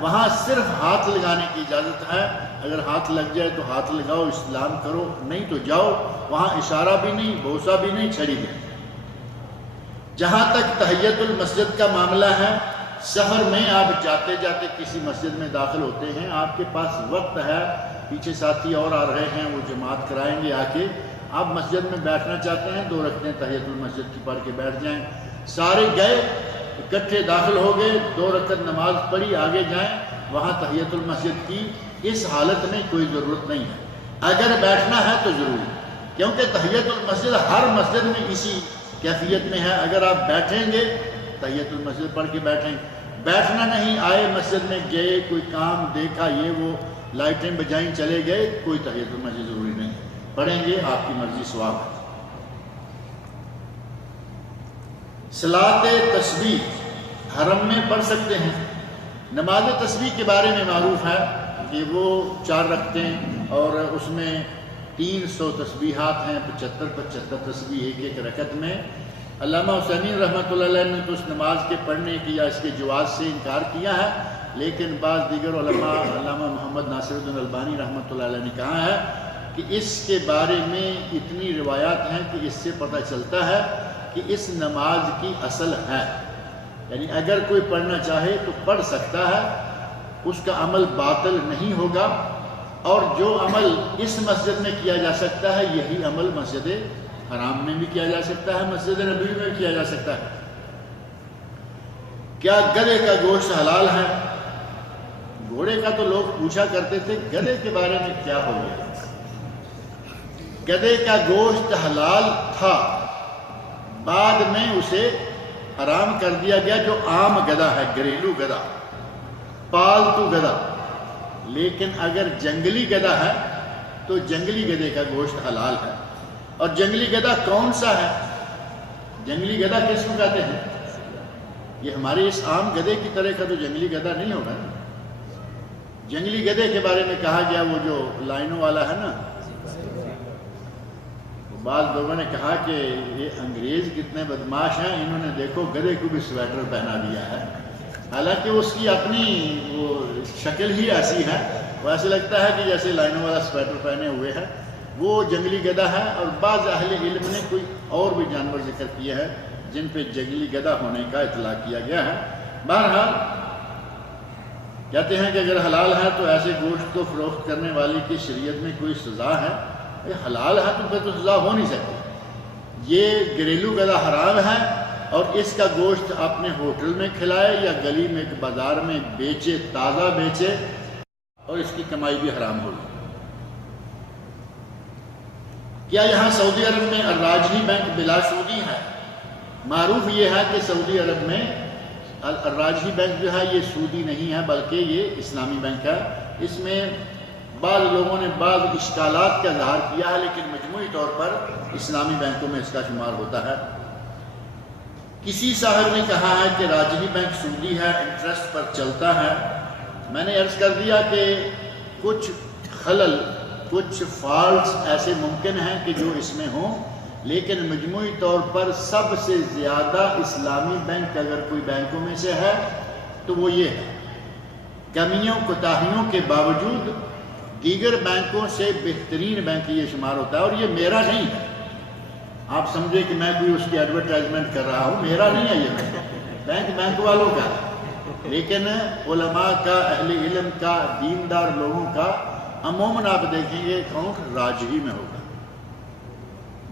وہاں صرف ہاتھ لگانے کی اجازت ہے۔ اگر ہاتھ لگ جائے تو ہاتھ لگاؤ، استلام کرو، نہیں تو جاؤ، وہاں اشارہ بھی نہیں، بوسہ بھی نہیں، چھڑی بھی نہیں۔ جہاں تک تحیت المسجد کا معاملہ ہے، سفر میں آپ جاتے جاتے کسی مسجد میں داخل ہوتے ہیں، آپ کے پاس وقت ہے، پیچھے ساتھی اور آ رہے ہیں، وہ جماعت کرائیں گے، آ کے آپ مسجد میں بیٹھنا چاہتے ہیں، 2 رکعتیں تحیت المسجد کی پڑھ کے بیٹھ جائیں۔ سارے گئے، اکٹھے داخل ہو گئے، 2 رکعت نماز پڑھی، آگے جائیں، وہاں تحیت المسجد کی اس حالت میں کوئی ضرورت نہیں ہے۔ اگر بیٹھنا ہے تو ضروری، کیونکہ تحیت المسجد ہر مسجد میں اسی کیفیت میں ہے۔ اگر آپ بیٹھیں گے تحیت المسجد پڑھ کے بیٹھیں، بیٹھنا نہیں، آئے مسجد میں گئے، کوئی کام دیکھا، یہ وہ لائٹیں بجائیں چلے گئے، کوئی تحیت المسجد ضروری نہیں، پڑھیں گے، آپ کی مرضی، ثواب ہے۔ صلاۃ تسبیح حرم میں پڑھ سکتے ہیں؟ نماز تسبیح کے بارے میں معروف ہے کہ وہ 4 رکعتیں، اور اس میں 300 تسبیحات ہیں، 75 تسبیح ایک رکعت میں۔ علامہ حسینی رحمۃ اللہ علیہ نے تو اس نماز کے پڑھنے کی یا اس کے جواز سے انکار کیا ہے، لیکن بعض دیگر علماء، علامہ محمد ناصر الدین البانی رحمۃ اللہ علیہ نے کہا ہے کہ اس کے بارے میں اتنی روایات ہیں کہ اس سے پتہ چلتا ہے کہ اس نماز کی اصل ہے، یعنی اگر کوئی پڑھنا چاہے تو پڑھ سکتا ہے، اس کا عمل باطل نہیں ہوگا، اور جو عمل اس مسجد میں کیا جا سکتا ہے یہی عمل مسجد حرام میں بھی کیا جا سکتا ہے، مسجد نبوی میں بھی کیا جا سکتا ہے۔ کیا گدھے کا گوشت حلال ہے؟ گھوڑے کا تو لوگ پوچھا کرتے تھے، گدھے کے بارے میں کیا ہو گیا؟ گدھے کا گوشت حلال تھا، بعد میں اسے حرام کر دیا گیا، جو عام گدھا ہے، گھریلو گدھا، پالتو گدھا۔ لیکن اگر جنگلی گدھا ہے تو جنگلی گدھے کا گوشت حلال ہے۔ اور جنگلی گدھا کون سا ہے؟ جنگلی گدھا کس کو کہتے ہیں؟ یہ ہمارے اس عام گدھے کی طرح کا تو جنگلی گدھا نہیں ہوگا نا۔ جنگلی گدھے کے بارے میں کہا گیا وہ جو لائنوں والا ہے نا، بعض لوگوں نے کہا کہ یہ انگریز کتنے بدماش ہیں، انہوں نے دیکھو گدھے کو بھی سویٹر پہنا دیا ہے، حالانکہ اس کی اپنی وہ شکل ہی ایسی ہے، وہ ایسے لگتا ہے کہ جیسے لائنوں والا سویٹر پہنے ہوئے ہے۔ وہ جنگلی گدھا ہے، اور بعض اہل علم نے کوئی اور بھی جانور ذکر کیا ہے جن پہ جنگلی گدھا ہونے کا اطلاق کیا گیا ہے۔ بہرحال کہتے ہیں کہ اگر حلال ہے تو ایسے گوشت کو فروخت کرنے والی کی شریعت میں کوئی سزا ہے؟ حلال ہے تو پھر تو سزا ہو نہیں سکتی۔ یہ گھریلو گدھا حرام ہے، اور اس کا گوشت اپنے ہوٹل میں کھلائے یا گلی میں بازار میں بیچے، تازہ بیچے، اور اس کی کمائی بھی حرام ہوگی۔ کیا یہاں سعودی عرب میں الراجحی بینک بلا سودی ہے؟ معروف یہ ہے کہ سعودی عرب میں الراجحی بینک جو ہے یہ سودی نہیں ہے، بلکہ یہ اسلامی بینک ہے۔ اس میں بعض لوگوں نے بعض اشکالات کا اظہار کیا ہے، لیکن مجموعی طور پر اسلامی بینکوں میں اس کا شمار ہوتا ہے۔ کسی صاحب نے کہا ہے کہ راجحی بینک سودی ہے، انٹرسٹ پر چلتا ہے۔ میں نے عرض کر دیا کہ کچھ خلل، کچھ فالٹس ایسے ممکن ہیں کہ جو اس میں ہوں، لیکن مجموعی طور پر سب سے زیادہ اسلامی بینک اگر کوئی بینکوں میں سے ہے تو وہ یہ ہے۔ کمیوں کوتاہیوں کے باوجود دیگر بینکوں سے بہترین بینک یہ شمار ہوتا ہے، اور یہ میرا نہیں ہے، آپ سمجھے کہ میں کوئی اس کی ایڈورٹائزمنٹ کر رہا ہوں، میرا نہیں ہے یہ بینک، بینک والوں کا ہے، لیکن علماء کا، اہل علم کا، دیندار لوگوں کا عموماً آپ دیکھیں گے اکاؤنٹ راجحی میں ہوگا۔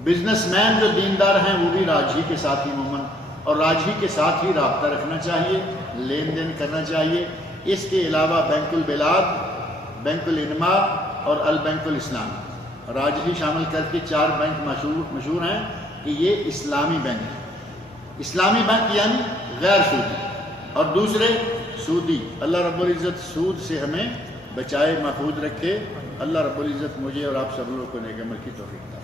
بزنس مین جو دیندار ہیں وہ بھی راجحی کے ساتھ ہی عموماً، اور راجحی کے ساتھ ہی رابطہ رکھنا چاہیے، لین دین کرنا چاہیے۔ اس کے علاوہ بینک البلاد، بینک الانماء اور البینک الاسلام، راجحی شامل کر کے 4 بینک مشہور ہیں کہ یہ اسلامی بینک ہیں۔ اسلامی بینک یعنی غیر سودی، اور دوسرے سودی۔ اللہ رب العزت سود سے ہمیں بچائے، محفوظ رکھے۔ اللہ رب العزت مجھے اور آپ سب لوگوں کو نیک عمل کی توفیق دے۔